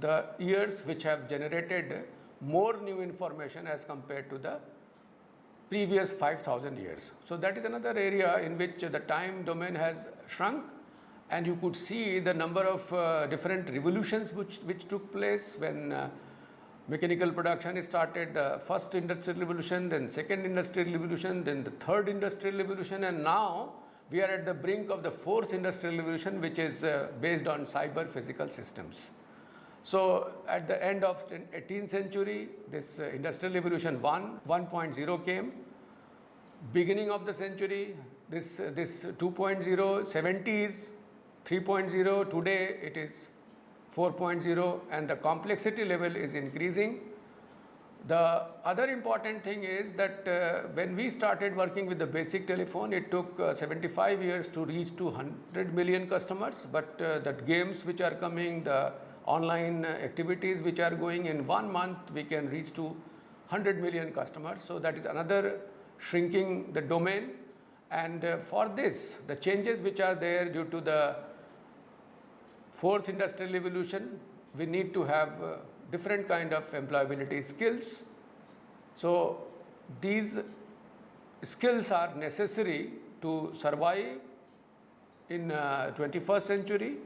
the years which have generated more new information as compared to the previous 5,000 years. So that is another area in which the time domain has shrunk, and you could see the number of different revolutions which took place when mechanical production started, the first industrial revolution, then second industrial revolution, then the third industrial revolution, and now we are at the brink of the fourth industrial revolution, which is based on cyber physical systems. So at the end of 18th century, this industrial revolution 1.0 came. Beginning of the century, this 2.0, 70s, 3.0, today it is 4.0, and the complexity level is increasing. The other important thing is that when we started working with the basic telephone, it took 75 years to reach to 100 million customers, but the games which are coming, the online activities which are going, in 1 month we can reach to 100 million customers. So that is another shrinking the domain, and for this, the changes which are there due to the fourth industrial revolution, we need to have different kind of employability skills. So these skills are necessary to survive in 21st century,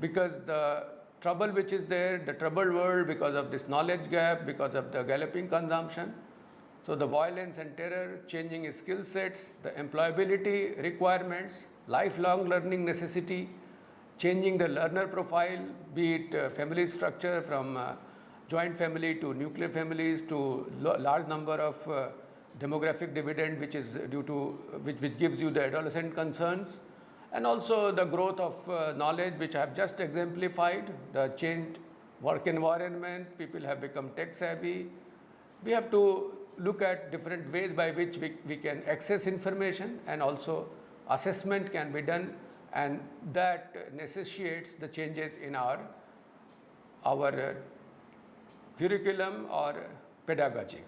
because the trouble which is there, the troubled world because of this knowledge gap, because of the galloping consumption. So the violence and terror, changing skill sets, the employability requirements, lifelong learning necessity, changing the learner profile, be it family structure from joint family to nuclear families to large number of demographic dividend, which is due to which gives you the adolescent concerns, and also the growth of knowledge, which I have just exemplified, the changed work environment, people have become tech savvy. We have to look at different ways by which we can access information, and also assessment can be done, and that necessitates the changes in our curriculum or pedagogy.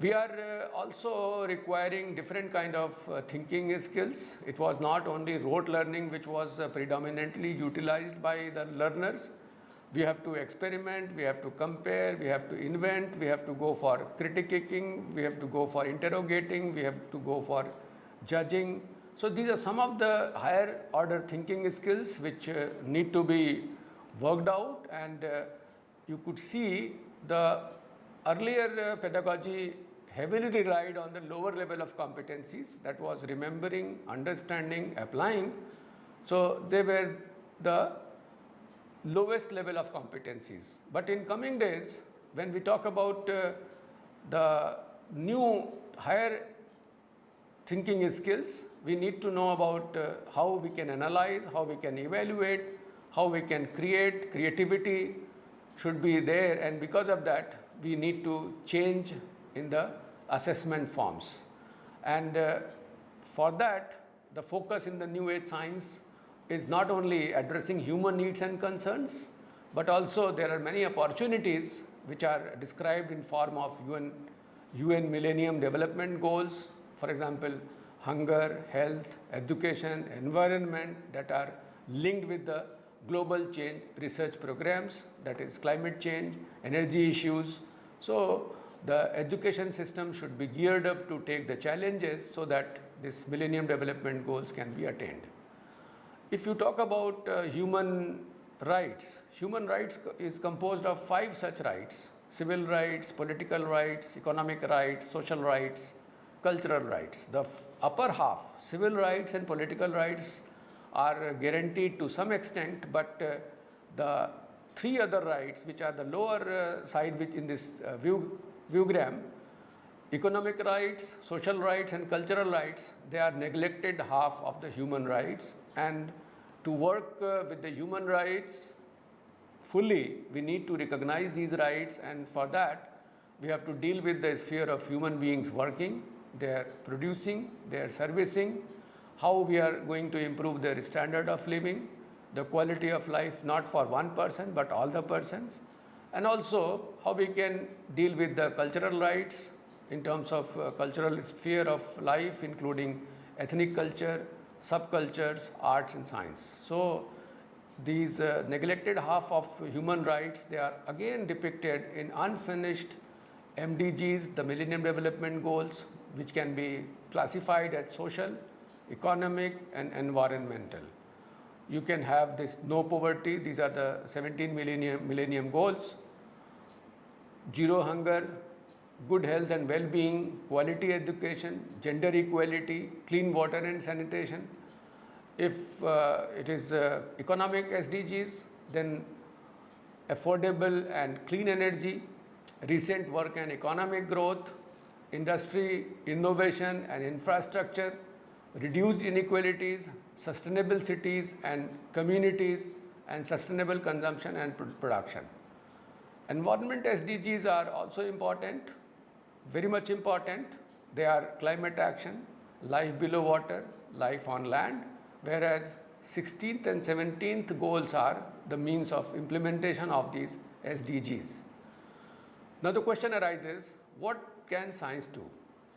We are also requiring different kind of thinking skills. It was not only rote learning which was predominantly utilized by the learners. We have to experiment, we have to compare, we have to invent, we have to go for critiquing, we have to go for interrogating, we have to go for judging. So these are some of the higher order thinking skills which need to be worked out, and you could see the earlier pedagogy heavily relied on the lower level of competencies, that was remembering, understanding, applying. So they were the lowest level of competencies. But in coming days, when we talk about the new higher thinking skills, we need to know about how we can analyze, how we can evaluate, how we can create. Creativity should be there, and because of that, we need to change in the assessment forms. And for that, the focus in the new age science is not only addressing human needs and concerns, but also there are many opportunities which are described in form of UN Millennium Development Goals, for example, hunger, health, education, environment, that are linked with the global change research programs, that is climate change, energy issues. So the education system should be geared up to take the challenges so that this Millennium Development Goals can be attained. If you talk about human rights is composed of 5 such rights: civil rights, political rights, economic rights, social rights, cultural rights. The upper half, civil rights and political rights, are guaranteed to some extent, but the 3 other rights, which are the lower side which in this viewgram, economic rights, social rights and cultural rights, they are neglected half of the human rights. And to work with the human rights fully, we need to recognize these rights, and for that we have to deal with the sphere of human beings working, their producing, their servicing, how we are going to improve their standard of living, the quality of life, not for one person but all the persons, and also how we can deal with the cultural rights in terms of cultural sphere of life, including ethnic culture, subcultures, arts and science. So these neglected half of human rights, they are again depicted in unfinished MDGs, the Millennium Development Goals, which can be classified as social, economic and environmental. You can have this no poverty, these are the 17 millennium goals, zero hunger, good health and well-being, quality education, gender equality, clean water and sanitation. If it is economic SDGs, then affordable and clean energy, recent work and economic growth, industry, innovation and infrastructure, reduced inequalities, sustainable cities and communities, and sustainable consumption and production. Environment SDGs are also important, very much important. They are climate action, life below water, life on land, whereas 16th and 17th goals are the means of implementation of these SDGs. Now the question arises, what can science do?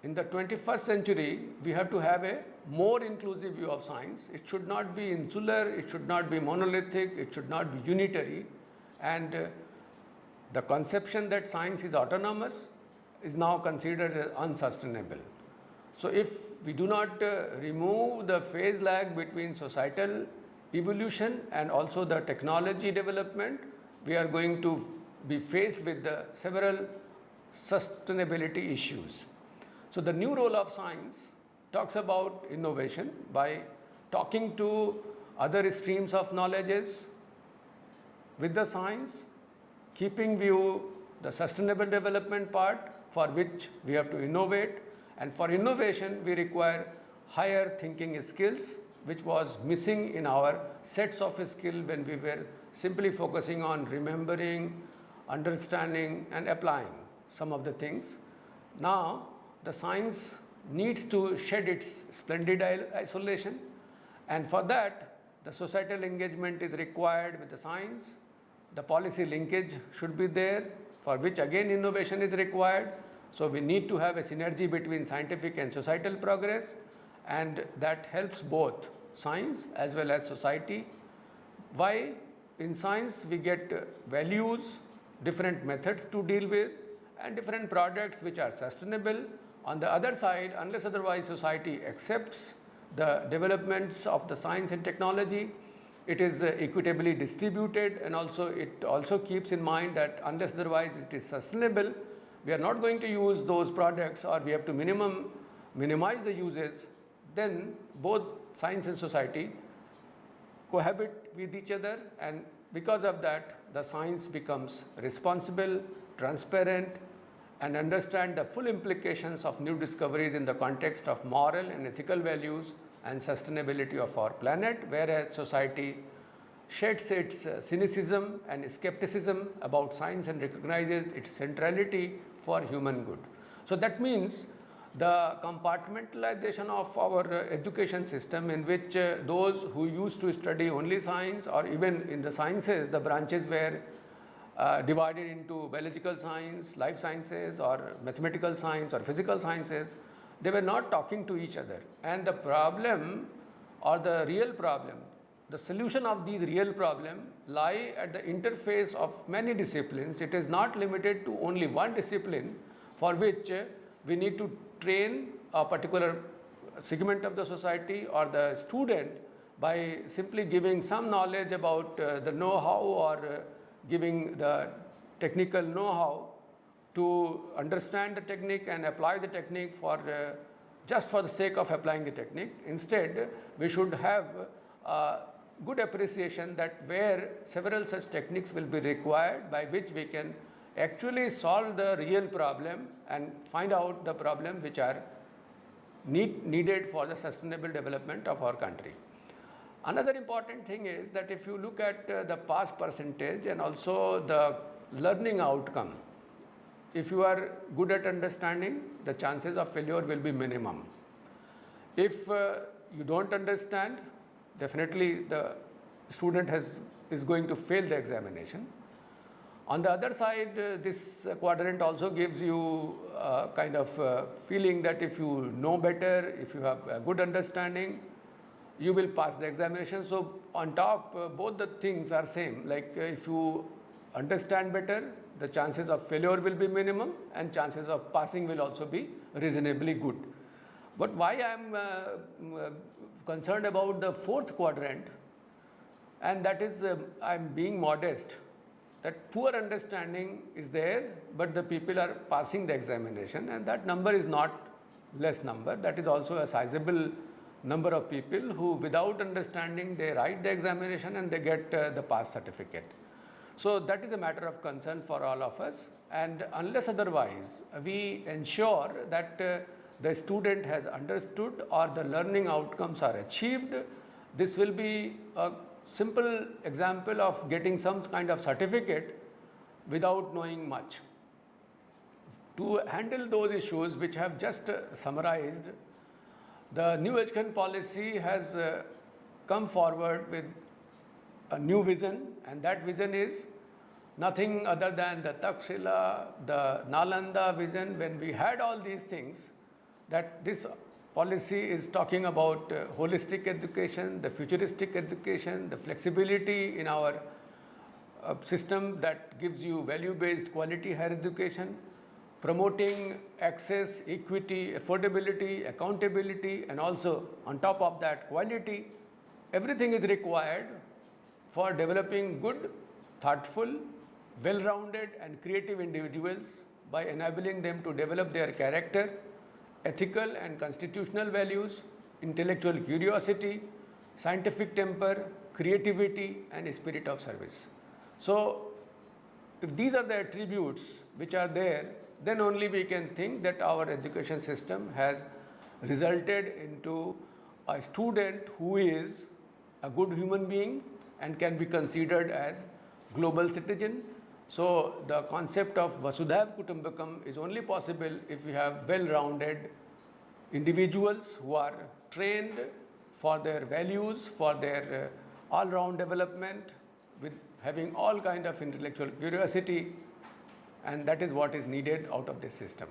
In the 21st century, we have to have a more inclusive view of science. It should not be insular, it should not be monolithic, it should not be unitary. And the conception that science is autonomous is now considered as unsustainable. So if we do not remove the phase lag between societal evolution and also the technology development, we are going to be faced with the several sustainability issues. So the new role of science talks about innovation by talking to other streams of knowledges with the science, keeping view the sustainable development part for which we have to innovate, And for innovation, we require higher thinking skills, which was missing in our sets of skill when we were simply focusing on remembering, understanding, and applying some of the things. Now, the science needs to shed its splendid isolation, and for that, the societal engagement is required with the science. The policy linkage should be there, for which again innovation is required. So we need to have a synergy between scientific and societal progress, and that helps both science as well as society. Why? In science we get values, different methods to deal with, and different products which are sustainable. On the other side, unless otherwise society accepts the developments of the science and technology, it is equitably distributed, and also it also keeps in mind that unless otherwise it is sustainable, we are not going to use those products, or we have to minimize the uses. Then both science and society cohabit with each other, and because of that the science becomes responsible, transparent, and understand the full implications of new discoveries in the context of moral and ethical values and sustainability of our planet, whereas society sheds its cynicism and skepticism about science and recognizes its centrality for human good. So that means the compartmentalization of our education system, in which those who used to study only science, or even in the sciences, the branches were divided into biological science, life sciences, or mathematical science, or physical sciences, they were not talking to each other. And the problem, or the real problem, the solution of these real problems lie at the interface of many disciplines. It is not limited to only one discipline, for which we need to train a particular segment of the society or the student by simply giving some knowledge about the know-how, or giving the technical know-how to understand the technique and apply the technique for just for the sake of applying the technique. Instead, we should have good appreciation that where several such techniques will be required, by which we can actually solve the real problem and find out the problems which are needed for the sustainable development of our country. Another important thing is that if you look at the pass percentage and also the learning outcome, if you are good at understanding, the chances of failure will be minimum. If you don't understand, definitely the student is going to fail the examination. On the other side, this quadrant also gives you a kind of feeling that if you know better, if you have a good understanding, you will pass the examination. So on top, both the things are same. Like if you understand better, the chances of failure will be minimum, and chances of passing will also be reasonably good. But why I am concerned about the fourth quadrant, and that is I am being modest, that poor understanding is there, but the people are passing the examination, and that number is not less number. That is also a sizable number of people who, without understanding, they write the examination and they get the pass certificate. So that is a matter of concern for all of us, and unless otherwise we ensure that the student has understood or the learning outcomes are achieved, this will be a simple example of getting some kind of certificate without knowing much. To handle those issues which I have just summarized, the new education policy has come forward with a new vision, and that vision is nothing other than the Takshila, the Nalanda vision. When we had all these things, that this policy is talking about holistic education, the futuristic education, the flexibility in our system that gives you value-based quality higher education, promoting access, equity, affordability, accountability, and also on top of that quality. Everything is required for developing good, thoughtful, well-rounded and creative individuals by enabling them to develop their character, ethical and constitutional values, intellectual curiosity, scientific temper, creativity, and spirit of service. So if these are the attributes which are there, then only we can think that our education system has resulted into a student who is a good human being and can be considered as global citizen. So the concept of Vasudhaiva Kutumbakam is only possible if we have well-rounded individuals who are trained for their values, for their all-round development, with having all kind of intellectual curiosity, and that is what is needed out of this system.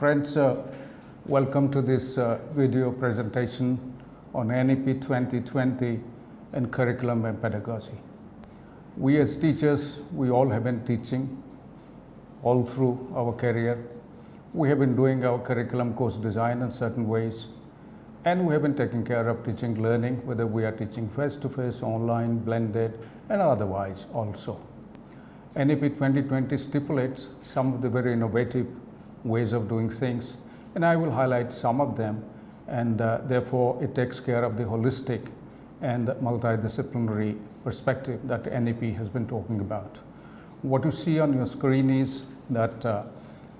Friends, welcome to this video presentation on NEP 2020 and curriculum and pedagogy. We as teachers, we all have been teaching all through our career. We have been doing our curriculum course design in certain ways, and we have been taking care of teaching learning, whether we are teaching face-to-face, online, blended, and otherwise also. NEP 2020 stipulates some of the very innovative ways of doing things, and I will highlight some of them, and therefore it takes care of the holistic and multidisciplinary perspective that NEP has been talking about. What you see on your screen is that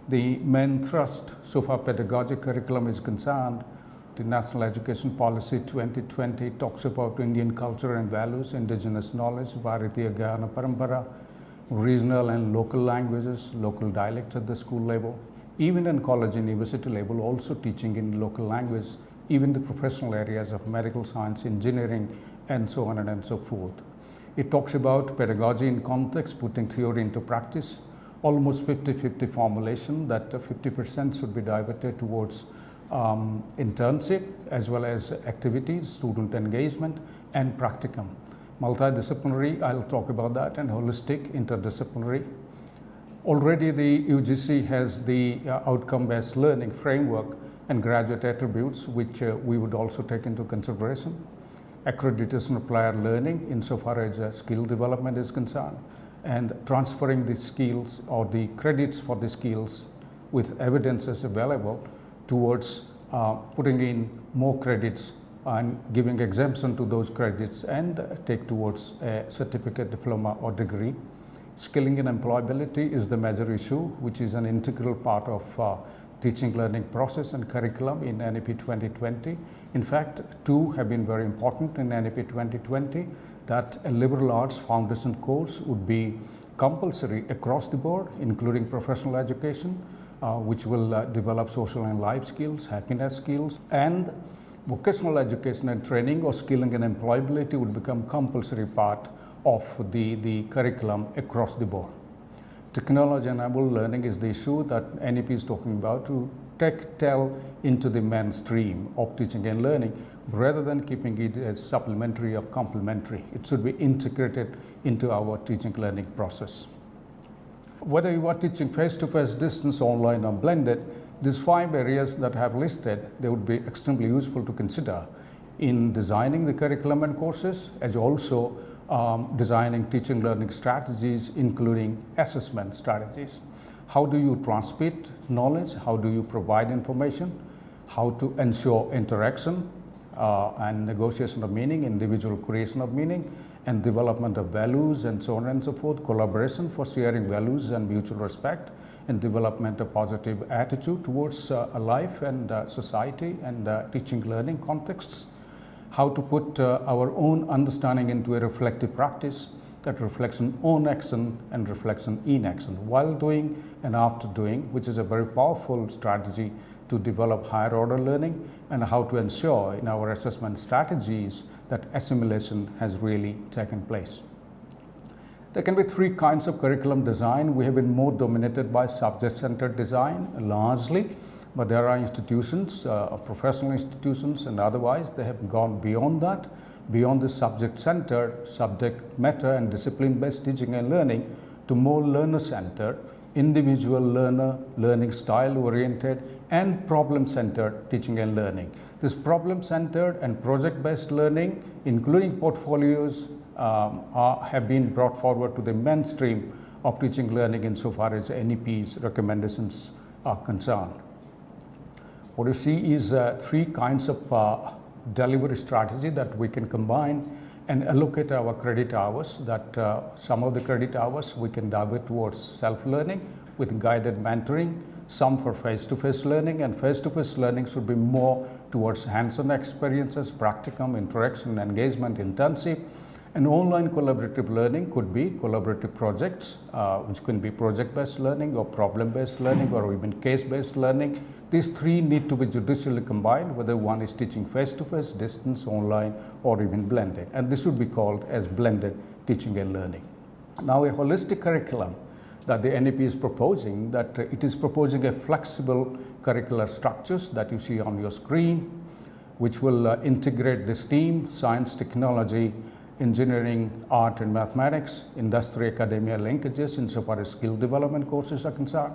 the main thrust so far pedagogic curriculum is concerned. The National Education Policy 2020 talks about Indian culture and values, indigenous knowledge, Bharatiya Gyana Parampara, regional and local languages, local dialects at the school level, even in college and university level, also teaching in local language, even the professional areas of medical science, engineering, and so on and so forth. It talks about pedagogy in context, putting theory into practice, almost 50-50 formulation that 50% should be diverted towards internship as well as activities, student engagement, and practicum. Multidisciplinary, I'll talk about that, and holistic, interdisciplinary. Already the UGC has the outcome-based learning framework and graduate attributes, which we would also take into consideration. Accreditation of prior learning insofar as skill development is concerned, and transferring the skills or the credits for the skills with evidences available towards putting in more credits and giving exemption to those credits and take towards a certificate, diploma, or degree. Skilling and employability is the major issue, which is an integral part of teaching learning process and curriculum in NEP 2020. In fact, two have been very important in NEP 2020, that a liberal arts foundation course would be compulsory across the board, including professional education, which will develop social and life skills, happiness skills, and vocational education and training or skilling and employability would become compulsory part of the curriculum across the board. Technology-enabled learning is the issue that NEP is talking about, to tell into the mainstream of teaching and learning, rather than keeping it as supplementary or complementary. It should be integrated into our teaching learning process. Whether you are teaching face-to-face, distance, online, or blended, these 5 areas that I have listed, they would be extremely useful to consider in designing the curriculum and courses, as also designing teaching learning strategies, including assessment strategies. How do you transmit knowledge? How do you provide information? How to ensure interaction and negotiation of meaning, individual creation of meaning, and development of values, and so on and so forth, collaboration for sharing values and mutual respect, and development of positive attitude towards life and society and teaching learning contexts. How to put our own understanding into a reflective practice that reflects on own action and reflection in action, while doing and after doing, which is a very powerful strategy to develop higher order learning, and how to ensure in our assessment strategies that assimilation has really taken place. There can be three kinds of curriculum design. We have been more dominated by subject-centered design largely, but there are institutions, professional institutions and otherwise, they have gone beyond that, beyond the subject-centered, subject matter and discipline-based teaching and learning to more learner-centered, individual learner, learning style oriented and problem-centered teaching and learning. This problem-centered and project-based learning, including portfolios, have been brought forward to the mainstream of teaching learning insofar as NEP's recommendations are concerned. What you see is three kinds of delivery strategy that we can combine and allocate our credit hours, that some of the credit hours we can divert towards self-learning with guided mentoring, some for face-to-face learning, and face-to-face learning should be more towards hands-on experiences, practicum, interaction, engagement, internship. And online collaborative learning could be collaborative projects, which can be project-based learning or problem-based learning or even case-based learning. These three need to be judiciously combined, whether one is teaching face-to-face, distance, online, or even blended. And this should be called as blended teaching and learning. Now, a holistic curriculum that the NEP is proposing, that it is proposing a flexible curricular structures that you see on your screen, which will integrate the STEAM, science, technology, engineering, art and mathematics, industry, academia linkages insofar as skill development courses are concerned,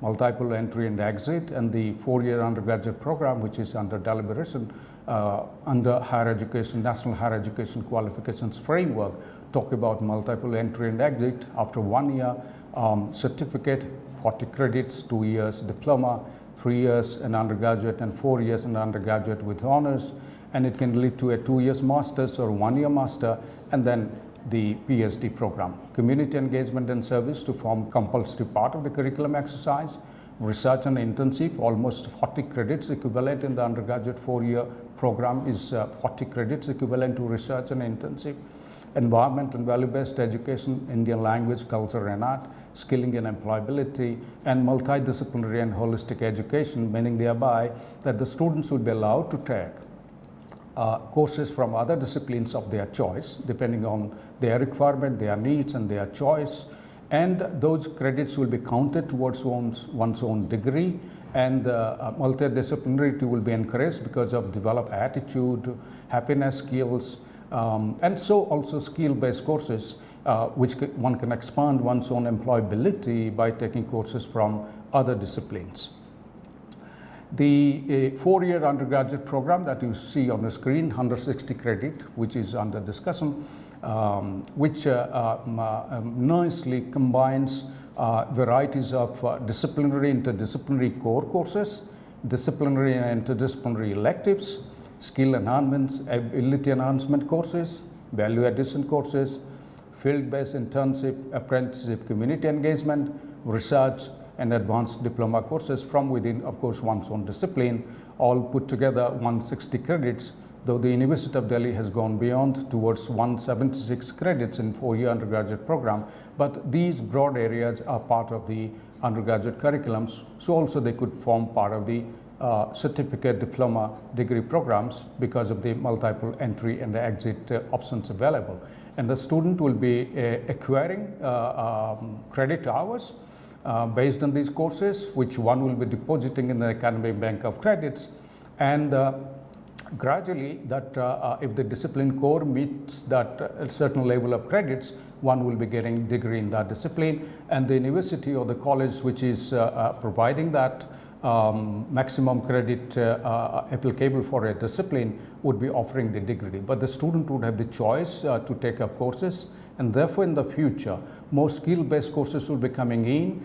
multiple entry and exit, and the 4-year undergraduate program, which is under deliberation under higher education, National Higher Education Qualifications Framework, talk about multiple entry and exit after 1 year certificate, 40 credits, 2 years diploma, 3 years an undergraduate and 4 years an undergraduate with honors, and it can lead to a 2 years master's or 1 year master, and then the PhD program. Community engagement and service to form compulsory part of the curriculum exercise. Research and internship, almost 40 credits equivalent in the undergraduate 4-year program is 40 credits equivalent to research and internship. Environment and value-based education, Indian language, culture and art, skilling and employability, and multidisciplinary and holistic education, meaning thereby that the students will be allowed to take courses from other disciplines of their choice, depending on their requirement, their needs and their choice, and those credits will be counted towards one's own degree, and multidisciplinarity will be encouraged because of developed attitude, happiness skills, and so also skill-based courses which one can expand one's own employability by taking courses from other disciplines. The 4-year undergraduate program that you see on the screen, 160 credit, which is under discussion, which nicely combines varieties of disciplinary, interdisciplinary core courses, disciplinary and interdisciplinary electives, skill enhancements, ability enhancement courses, value addition courses, field-based internship, apprenticeship, community engagement, research, and advanced diploma courses from within, of course, one's own discipline, all put together 160 credits, though the University of Delhi has gone beyond towards 176 credits in 4-year undergraduate program. But these broad areas are part of the undergraduate curriculums, so also they could form part of the certificate, diploma, degree programs because of the multiple entry and exit options available. And the student will be acquiring credit hours based on these courses, which one will be depositing in the academic bank of credits, and gradually that if the discipline core meets that certain level of credits, one will be getting degree in that discipline, and the university or the college which is providing that maximum credit applicable for a discipline would be offering the degree, but the student would have the choice to take up courses, and therefore in the future more skill-based courses will be coming in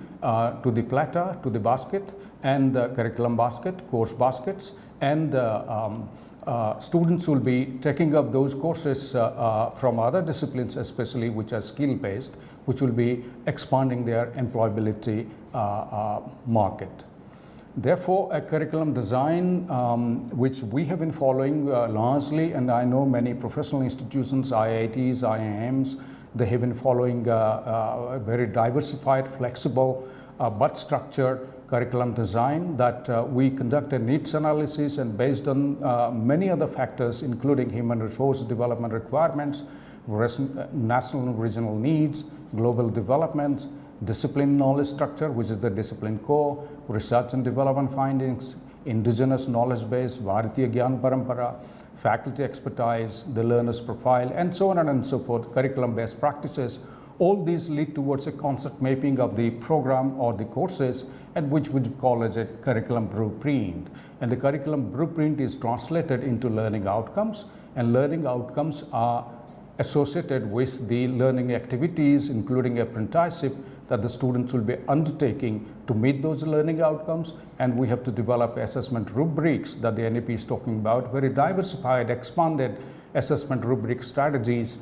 to the platter, to the basket, and the curriculum basket, course baskets, and students will be taking up those courses from other disciplines, especially which are skill-based, which will be expanding their employability market. Therefore, a curriculum design which we have been following largely, and I know many professional institutions, IITs, IIMs, they have been following very diversified, flexible, but structured curriculum design that we conduct a needs analysis, and based on many other factors, including human resource development requirements, national and regional needs, global developments, discipline knowledge structure, which is the discipline core, research and development findings, indigenous knowledge base, Bharatiya Gyan Parampara, faculty expertise, the learner's profile, and so on and so forth, curriculum best practices. All these lead towards a concept mapping of the program or the courses, and which we call as a curriculum blueprint. And the curriculum blueprint is translated into learning outcomes, and learning outcomes are associated with the learning activities, including apprenticeship, that the students will be undertaking to meet those learning outcomes. And we have to develop assessment rubrics that the NEP is talking about, very diversified, expanded assessment rubric strategies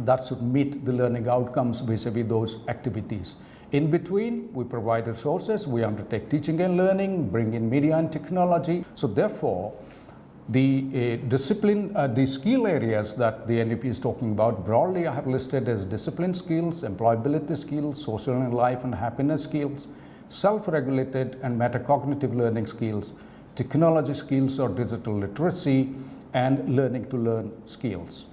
that should meet the learning outcomes vis-a-vis those activities. In between, we provide resources, we undertake teaching and learning, bring in media and technology. So therefore, the discipline, the skill areas that the NEP is talking about broadly I have listed as discipline skills, employability skills, social and life and happiness skills, self-regulated and metacognitive learning skills, technology skills or digital literacy, and learning to learn skills.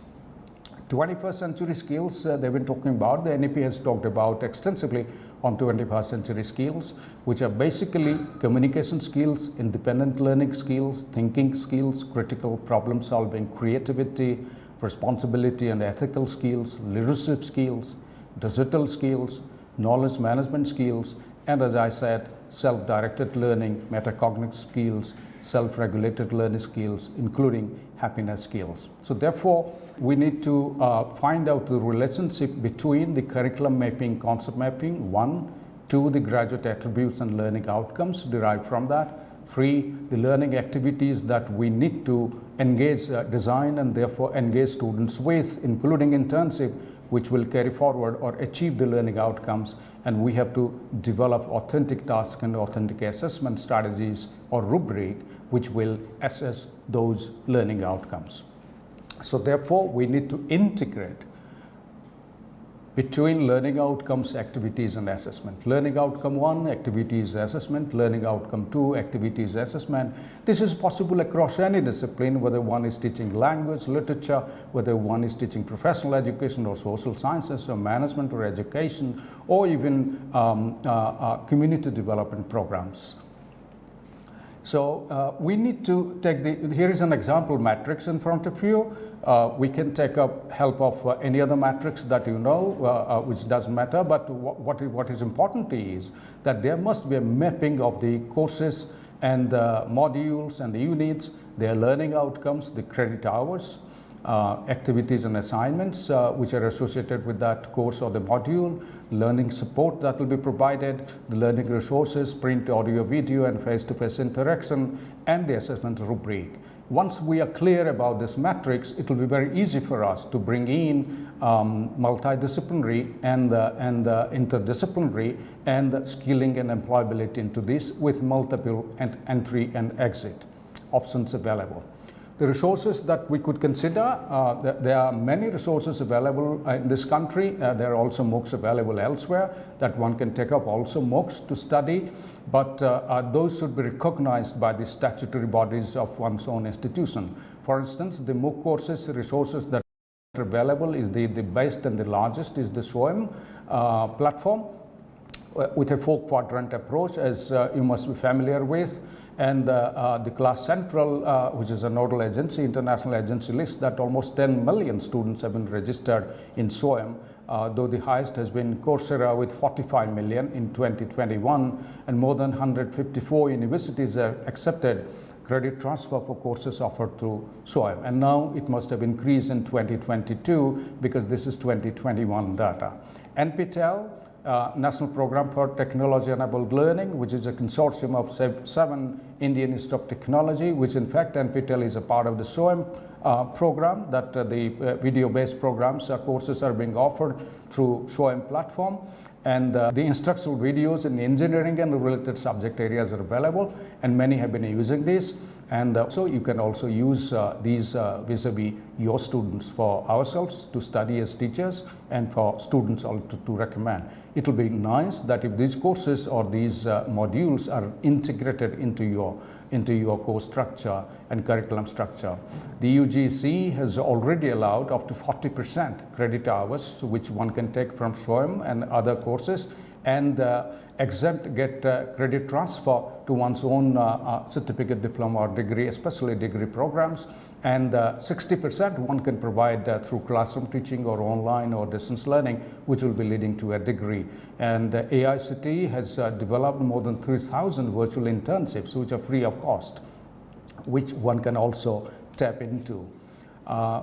21st century skills they've been talking about. The NEP has talked about extensively on 21st century skills, which are basically communication skills, independent learning skills, thinking skills, critical problem solving, creativity, responsibility and ethical skills, leadership skills, digital skills, knowledge management skills, and as I said, self-directed learning, metacognitive skills, self-regulated learning skills, including happiness skills. So therefore, we need to find out the relationship between the curriculum mapping, concept mapping, 1, 2, the graduate attributes and learning outcomes derived from that, 3, the learning activities that we need to engage, design and therefore engage students with, including internship, which will carry forward or achieve the learning outcomes. And we have to develop authentic task and authentic assessment strategies or rubric which will assess those learning outcomes. So therefore, we need to integrate between learning outcomes, activities and assessment. Learning outcome 1, activities assessment. Learning outcome 2, activities assessment. This is possible across any discipline, whether one is teaching language, literature, whether one is teaching professional education or social sciences or management or education, or even community development programs. So we need to take here is an example matrix in front of you. We can take up help of any other matrix that you know, which doesn't matter, but what is important is that there must be a mapping of the courses and the modules and the units, their learning outcomes, the credit hours, activities and assignments which are associated with that course or the module, learning support that will be provided, the learning resources, print, audio, video and face-to-face interaction, and the assessment rubric. Once we are clear about this matrix, it will be very easy for us to bring in multidisciplinary and interdisciplinary and skilling and employability into this with multiple entry and exit options available. The resources that we could consider, there are many resources available in this country. There are also MOOCs available elsewhere that one can take up also MOOCs to study, but those should be recognized by the statutory bodies of one's own institution. For instance, the MOOC courses resources that are available is the best and the largest is the SOEM platform with a 4-quadrant approach, as you must be familiar with. And the Class Central, which is a nodal agency, international agency, lists that almost 10 million students have been registered in SOEM, though the highest has been Coursera with 45 million in 2021, and more than 154 universities have accepted credit transfer for courses offered through SOEM. And now it must have increased in 2022 because this is 2021 data. NPTEL, National Program for Technology-Enabled Learning, which is a consortium of 7 Indian Institute of Technology, which in fact NPTEL is a part of the SOEM program, that the video-based programs, courses are being offered through SOEM platform. And the instructional videos in engineering and related subject areas are available, and many have been using this. And so you can also use these vis-a-vis your students for ourselves to study as teachers and for students also to recommend. It will be nice that if these courses or these modules are integrated into your course structure and curriculum structure. The UGC has already allowed up to 40% credit hours, which one can take from SWAYAM and other courses, and get credit transfer to one's own certificate, diploma or degree, especially degree programs, and 60% one can provide through classroom teaching or online or distance learning, which will be leading to a degree. And AICTE has developed more than 3,000 virtual internships, which are free of cost, which one can also tap into.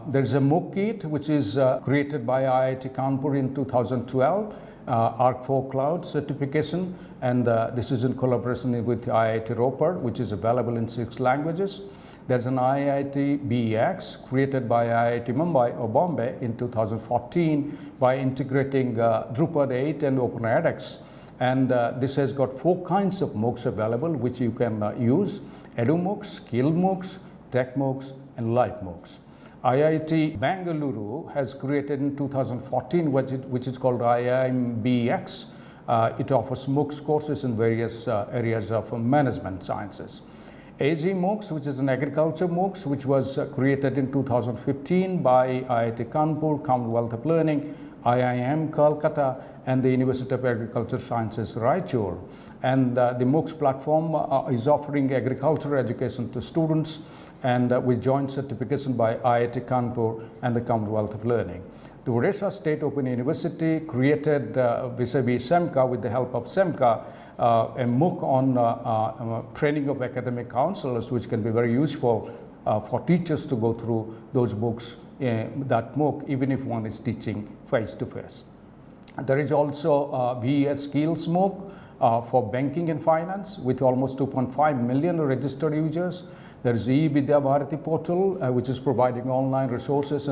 There's a MOOC kit, which is created by IIT Kanpur in 2012, ARC4 Cloud certification, and this is in collaboration with IIT Ropar, which is available in 6 languages. There's an IIT BEX created by IIT Mumbai or Bombay in 2014 by integrating Drupal 8 and OpenEdX. And this has got 4 kinds of MOOCs available, which you can use: EduMOOCs, Skill MOOCs, Tech MOOCs, and Life MOOCs. IIT Bangalore has created in 2014 which is called IIMBX. It offers MOOCs courses in various areas of management sciences. AG MOOCs, which is an agriculture MOOCs, which was created in 2015 by IIT Kanpur, Commonwealth of Learning, IIM Kolkata, and the University of Agriculture Sciences, Raichur. And the MOOCs platform is offering agricultural education to students, and with joint certification by IIT Kanpur and the Commonwealth of Learning. The Odisha State Open University created vis-a-vis SEMCA, with the help of SEMCA, a MOOC on training of academic counselors, which can be very useful for teachers to go through those books, that MOOC, even if one is teaching face-to-face. There is also VES Skills MOOC for banking and finance, with almost 2.5 million registered users. There is e-Vidya Bharati portal, which is providing online resources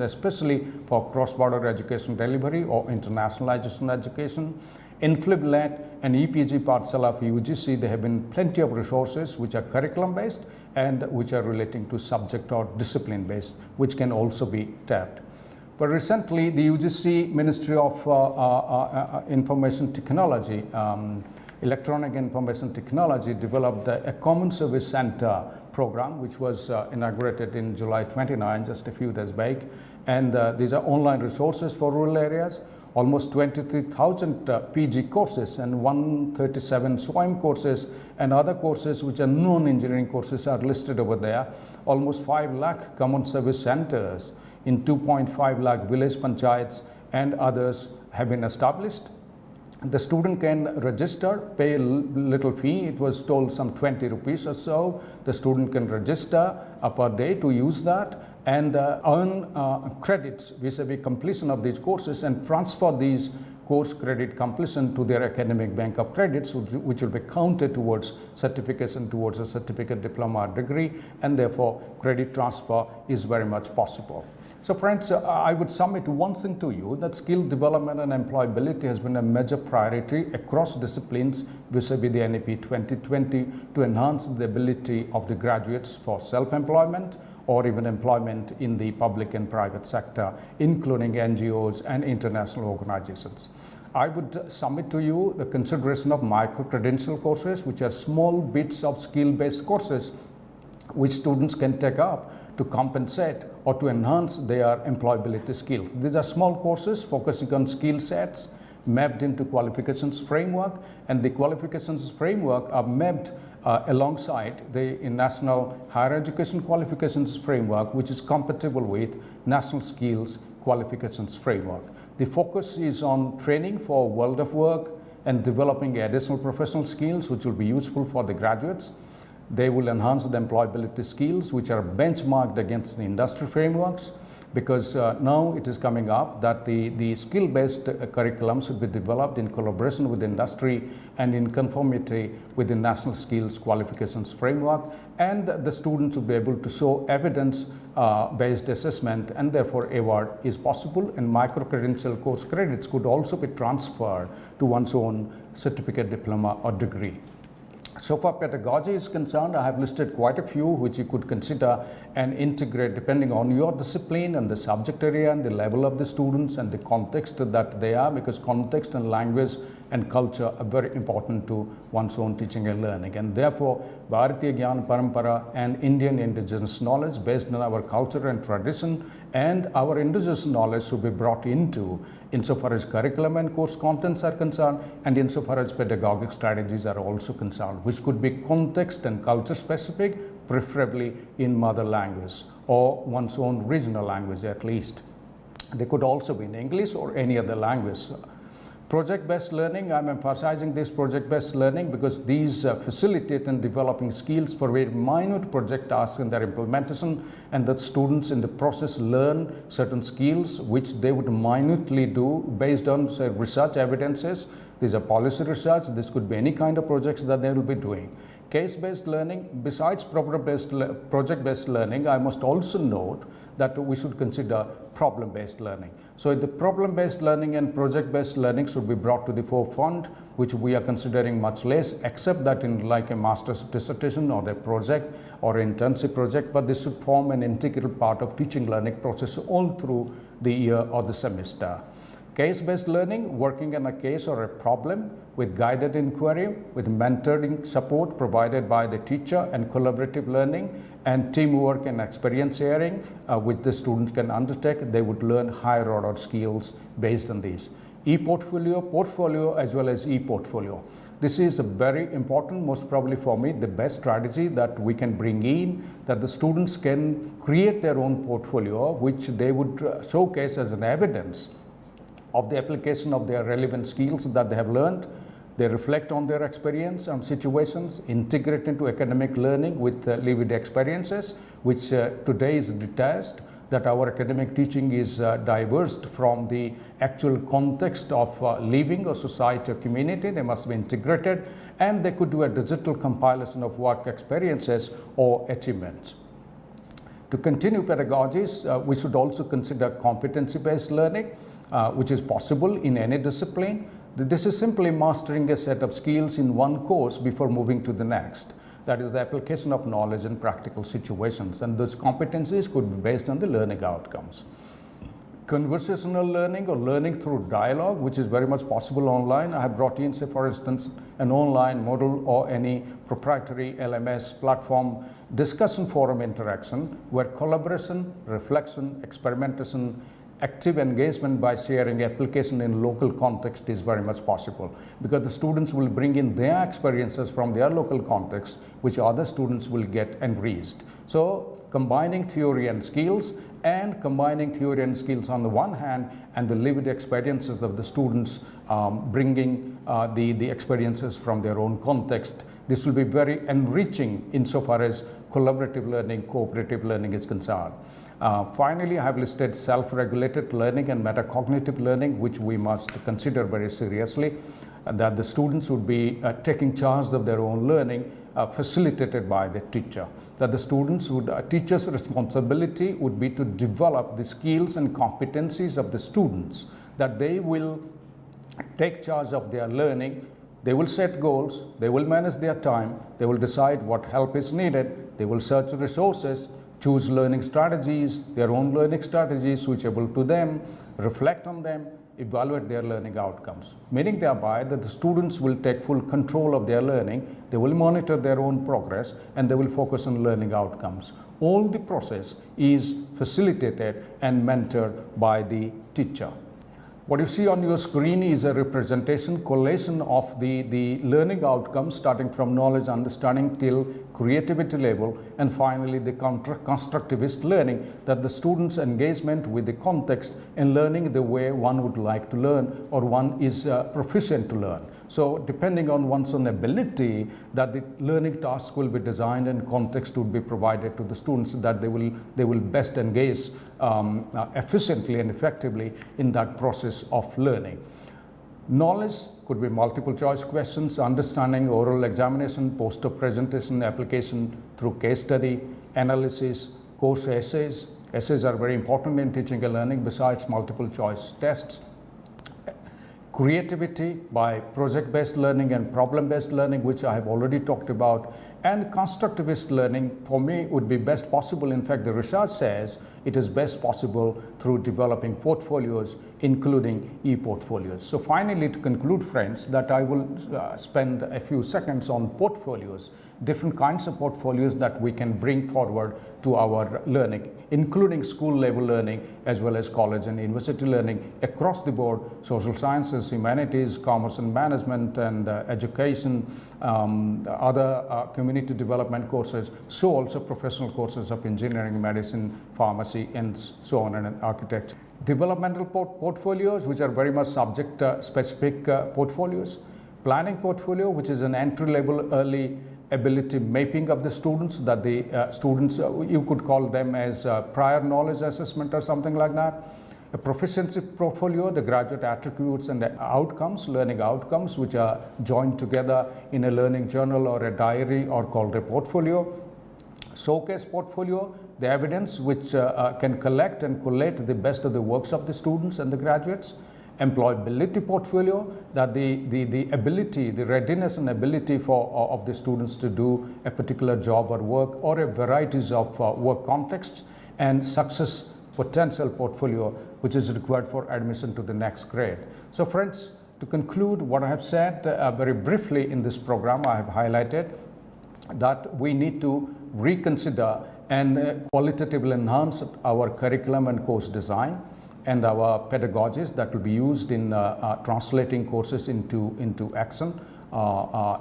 especially for cross-border education delivery or internationalization education. InflibNet and EPG Pathshala for UGC, there have been plenty of resources which are curriculum-based and which are relating to subject or discipline-based, which can also be tapped. But recently, the UGC Ministry of Information Technology, Electronic Information Technology, developed a Common Service Center program, which was inaugurated in July 29, just a few days back. And these are online resources for rural areas. Almost 23,000 PG courses and 137 SWAYAM courses and other courses which are non-engineering courses are listed over there. Almost 5 lakh common service centers in 2.5 lakh village panchayats and others have been established. The student can register, pay a little fee. It was told some 20 rupees or so. The student can register per day to use that and earn credits vis-a-vis completion of these courses and transfer these course credit completion to their academic bank of credits, which will be counted towards certification, towards a certificate, diploma, or degree, and therefore credit transfer is very much possible. So friends, I would sum it one thing to you, that skill development and employability has been a major priority across disciplines vis-a-vis the NEP 2020 to enhance the ability of the graduates for self-employment or even employment in the public and private sector, including NGOs and international organizations. I would submit to you the consideration of micro-credential courses, which are small bits of skill-based courses which students can take up to compensate or to enhance their employability skills. These are small courses focusing on skill sets mapped into qualifications framework, and the qualifications framework are mapped alongside the National Higher Education Qualifications Framework, which is compatible with National Skills Qualifications Framework. The focus is on training for world of work and developing additional professional skills which will be useful for the graduates. They will enhance the employability skills which are benchmarked against the industry frameworks, because now it is coming up that the skill-based curriculum should be developed in collaboration with industry and in conformity with the National Skills Qualifications Framework, and the students will be able to show evidence-based assessment, and therefore award is possible, and micro-credential course credits could also be transferred to one's own certificate, diploma or degree. So far pedagogy is concerned, I have listed quite a few which you could consider and integrate depending on your discipline and the subject area and the level of the students and the context that they are, because context and language and culture are very important to one's own teaching and learning. And therefore, Bharatiya Gyan Parampara and Indian indigenous knowledge based on our culture and tradition and our indigenous knowledge should be brought into insofar as curriculum and course contents are concerned, and insofar as pedagogic strategies are also concerned, which could be context and culture specific, preferably in mother language or one's own regional language at least. They could also be in English or any other language. Project-based learning, I'm emphasizing this project-based learning because these facilitate in developing skills for very minute project tasks in their implementation, and that students in the process learn certain skills which they would minutely do based on, say, research evidences. These are policy research, this could be any kind of projects that they will be doing. Case-based learning, besides project-based learning, I must also note that we should consider problem-based learning. So the problem-based learning and project-based learning should be brought to the forefront, which we are considering much less, except that in like a master's dissertation or a project or internship project, but this should form an integral part of teaching learning process all through the year or the semester. Case-based learning, working on a case or a problem with guided inquiry, with mentoring support provided by the teacher, and collaborative learning and teamwork and experience sharing, which the students can undertake. They would learn higher order skills based on these. E-portfolio, portfolio as well as e-portfolio. This is a very important, most probably for me, the best strategy that we can bring in, that the students can create their own portfolio, which they would showcase as an evidence of the application of their relevant skills that they have learned. They reflect on their experience and situations, integrate into academic learning with lived experiences, which today is detached, that our academic teaching is diverse from the actual context of living or society or community. They must be integrated, and they could do a digital compilation of work experiences or achievements. To continue pedagogies, we should also consider competency-based learning, which is possible in any discipline. This is simply mastering a set of skills in one course before moving to the next. That is the application of knowledge in practical situations, and those competencies could be based on the learning outcomes. Conversational learning or learning through dialogue, which is very much possible online. I have brought in, say, for instance, an online model or any proprietary LMS platform discussion forum interaction where collaboration, reflection, experimentation, active engagement by sharing application in local context is very much possible, because the students will bring in their experiences from their local context, which other students will get enriched. So combining theory and skills, and combining theory and skills on the one hand and the lived experiences of the students, bringing the experiences from their own context. This will be very enriching insofar as collaborative learning, cooperative learning is concerned. Finally, I have listed self-regulated learning and metacognitive learning, which we must consider very seriously, that the students would be taking charge of their own learning, facilitated by the teacher. That the students would, teacher's responsibility would be to develop the skills and competencies of the students, that they will take charge of their learning. They will set goals, they will manage their time, they will decide what help is needed, they will search resources, choose learning strategies, their own learning strategies suitable to them, reflect on them, evaluate their learning outcomes. Meaning thereby that the students will take full control of their learning, they will monitor their own progress, and they will focus on learning outcomes. All the process is facilitated and mentored by the teacher. What you see on your screen is a representation, collation of the learning outcomes, starting from knowledge, understanding till creativity level, and finally the constructivist learning, that the student's engagement with the context and learning the way one would like to learn or one is proficient to learn. So depending on one's own ability, that the learning task will be designed and context would be provided to the students, so that they will best engage efficiently and effectively in that process of learning. Knowledge could be multiple choice questions, understanding, oral examination, poster presentation, application through case study, analysis, course essays. Essays are very important in teaching and learning besides multiple choice tests. creativity by project-based learning and problem-based learning, which I have already talked about, and constructivist learning for me would be best possible. In fact, the research says it is best possible through developing portfolios, including e-portfolios. So finally, to conclude, friends, that I will spend a few seconds on portfolios, different kinds of portfolios that we can bring forward to our learning, including school level learning as well as college and university learning across the board: social sciences, humanities, commerce and management, and education, other community development courses, so also professional courses of engineering, medicine, pharmacy, and so on, and architecture. Developmental portfolios, which are very much subject specific portfolios. Planning portfolio, which is an entry level early ability mapping of the students, that the students, you could call them as prior knowledge assessment or something like that. A proficiency portfolio, the graduate attributes and the outcomes, learning outcomes, which are joined together in a learning journal or a diary or called a portfolio. Showcase portfolio, the evidence which can collect and collate the best of the works of the students and the graduates. Employability portfolio, that the ability, the readiness and ability of the students to do a particular job or work or a varieties of work contexts. And success potential portfolio, which is required for admission to the next grade. So friends, to conclude what I have said very briefly in this program, I have highlighted that we need to reconsider and qualitatively enhance our curriculum and course design and our pedagogies that will be used in translating courses into action,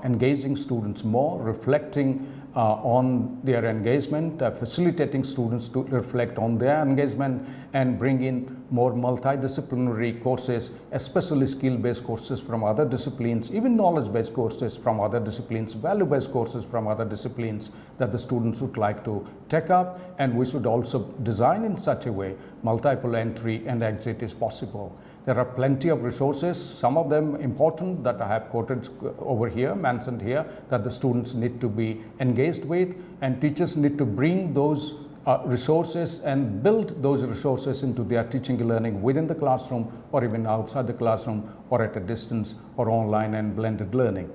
engaging students more, reflecting on their engagement, facilitating students to reflect on their engagement, and bring in more multidisciplinary courses, especially skill-based courses from other disciplines, even knowledge-based courses from other disciplines, value-based courses from other disciplines that the students would like to take up. And we should also design in such a way multiple entry and exit is possible. There are plenty of resources, some of them important that I have quoted over here, mentioned here, that the students need to be engaged with, and teachers need to bring those resources and build those resources into their teaching and learning within the classroom or even outside the classroom or at a distance or online and blended learning.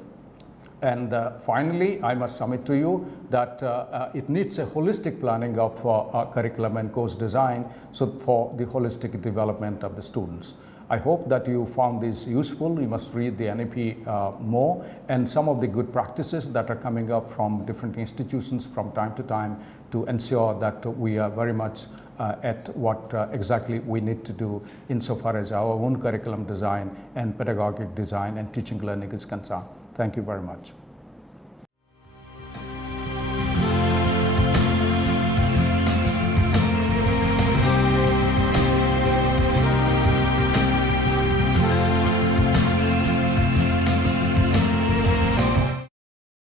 And finally, I must submit to you that it needs a holistic planning of curriculum and course design, so for the holistic development of the students. I hope that you found this useful. You must read the NEP more, and some of the good practices that are coming up from different institutions from time to time to ensure that we are very much at what exactly we need to do insofar as our own curriculum design and pedagogic design and teaching learning is concerned. Thank you very much.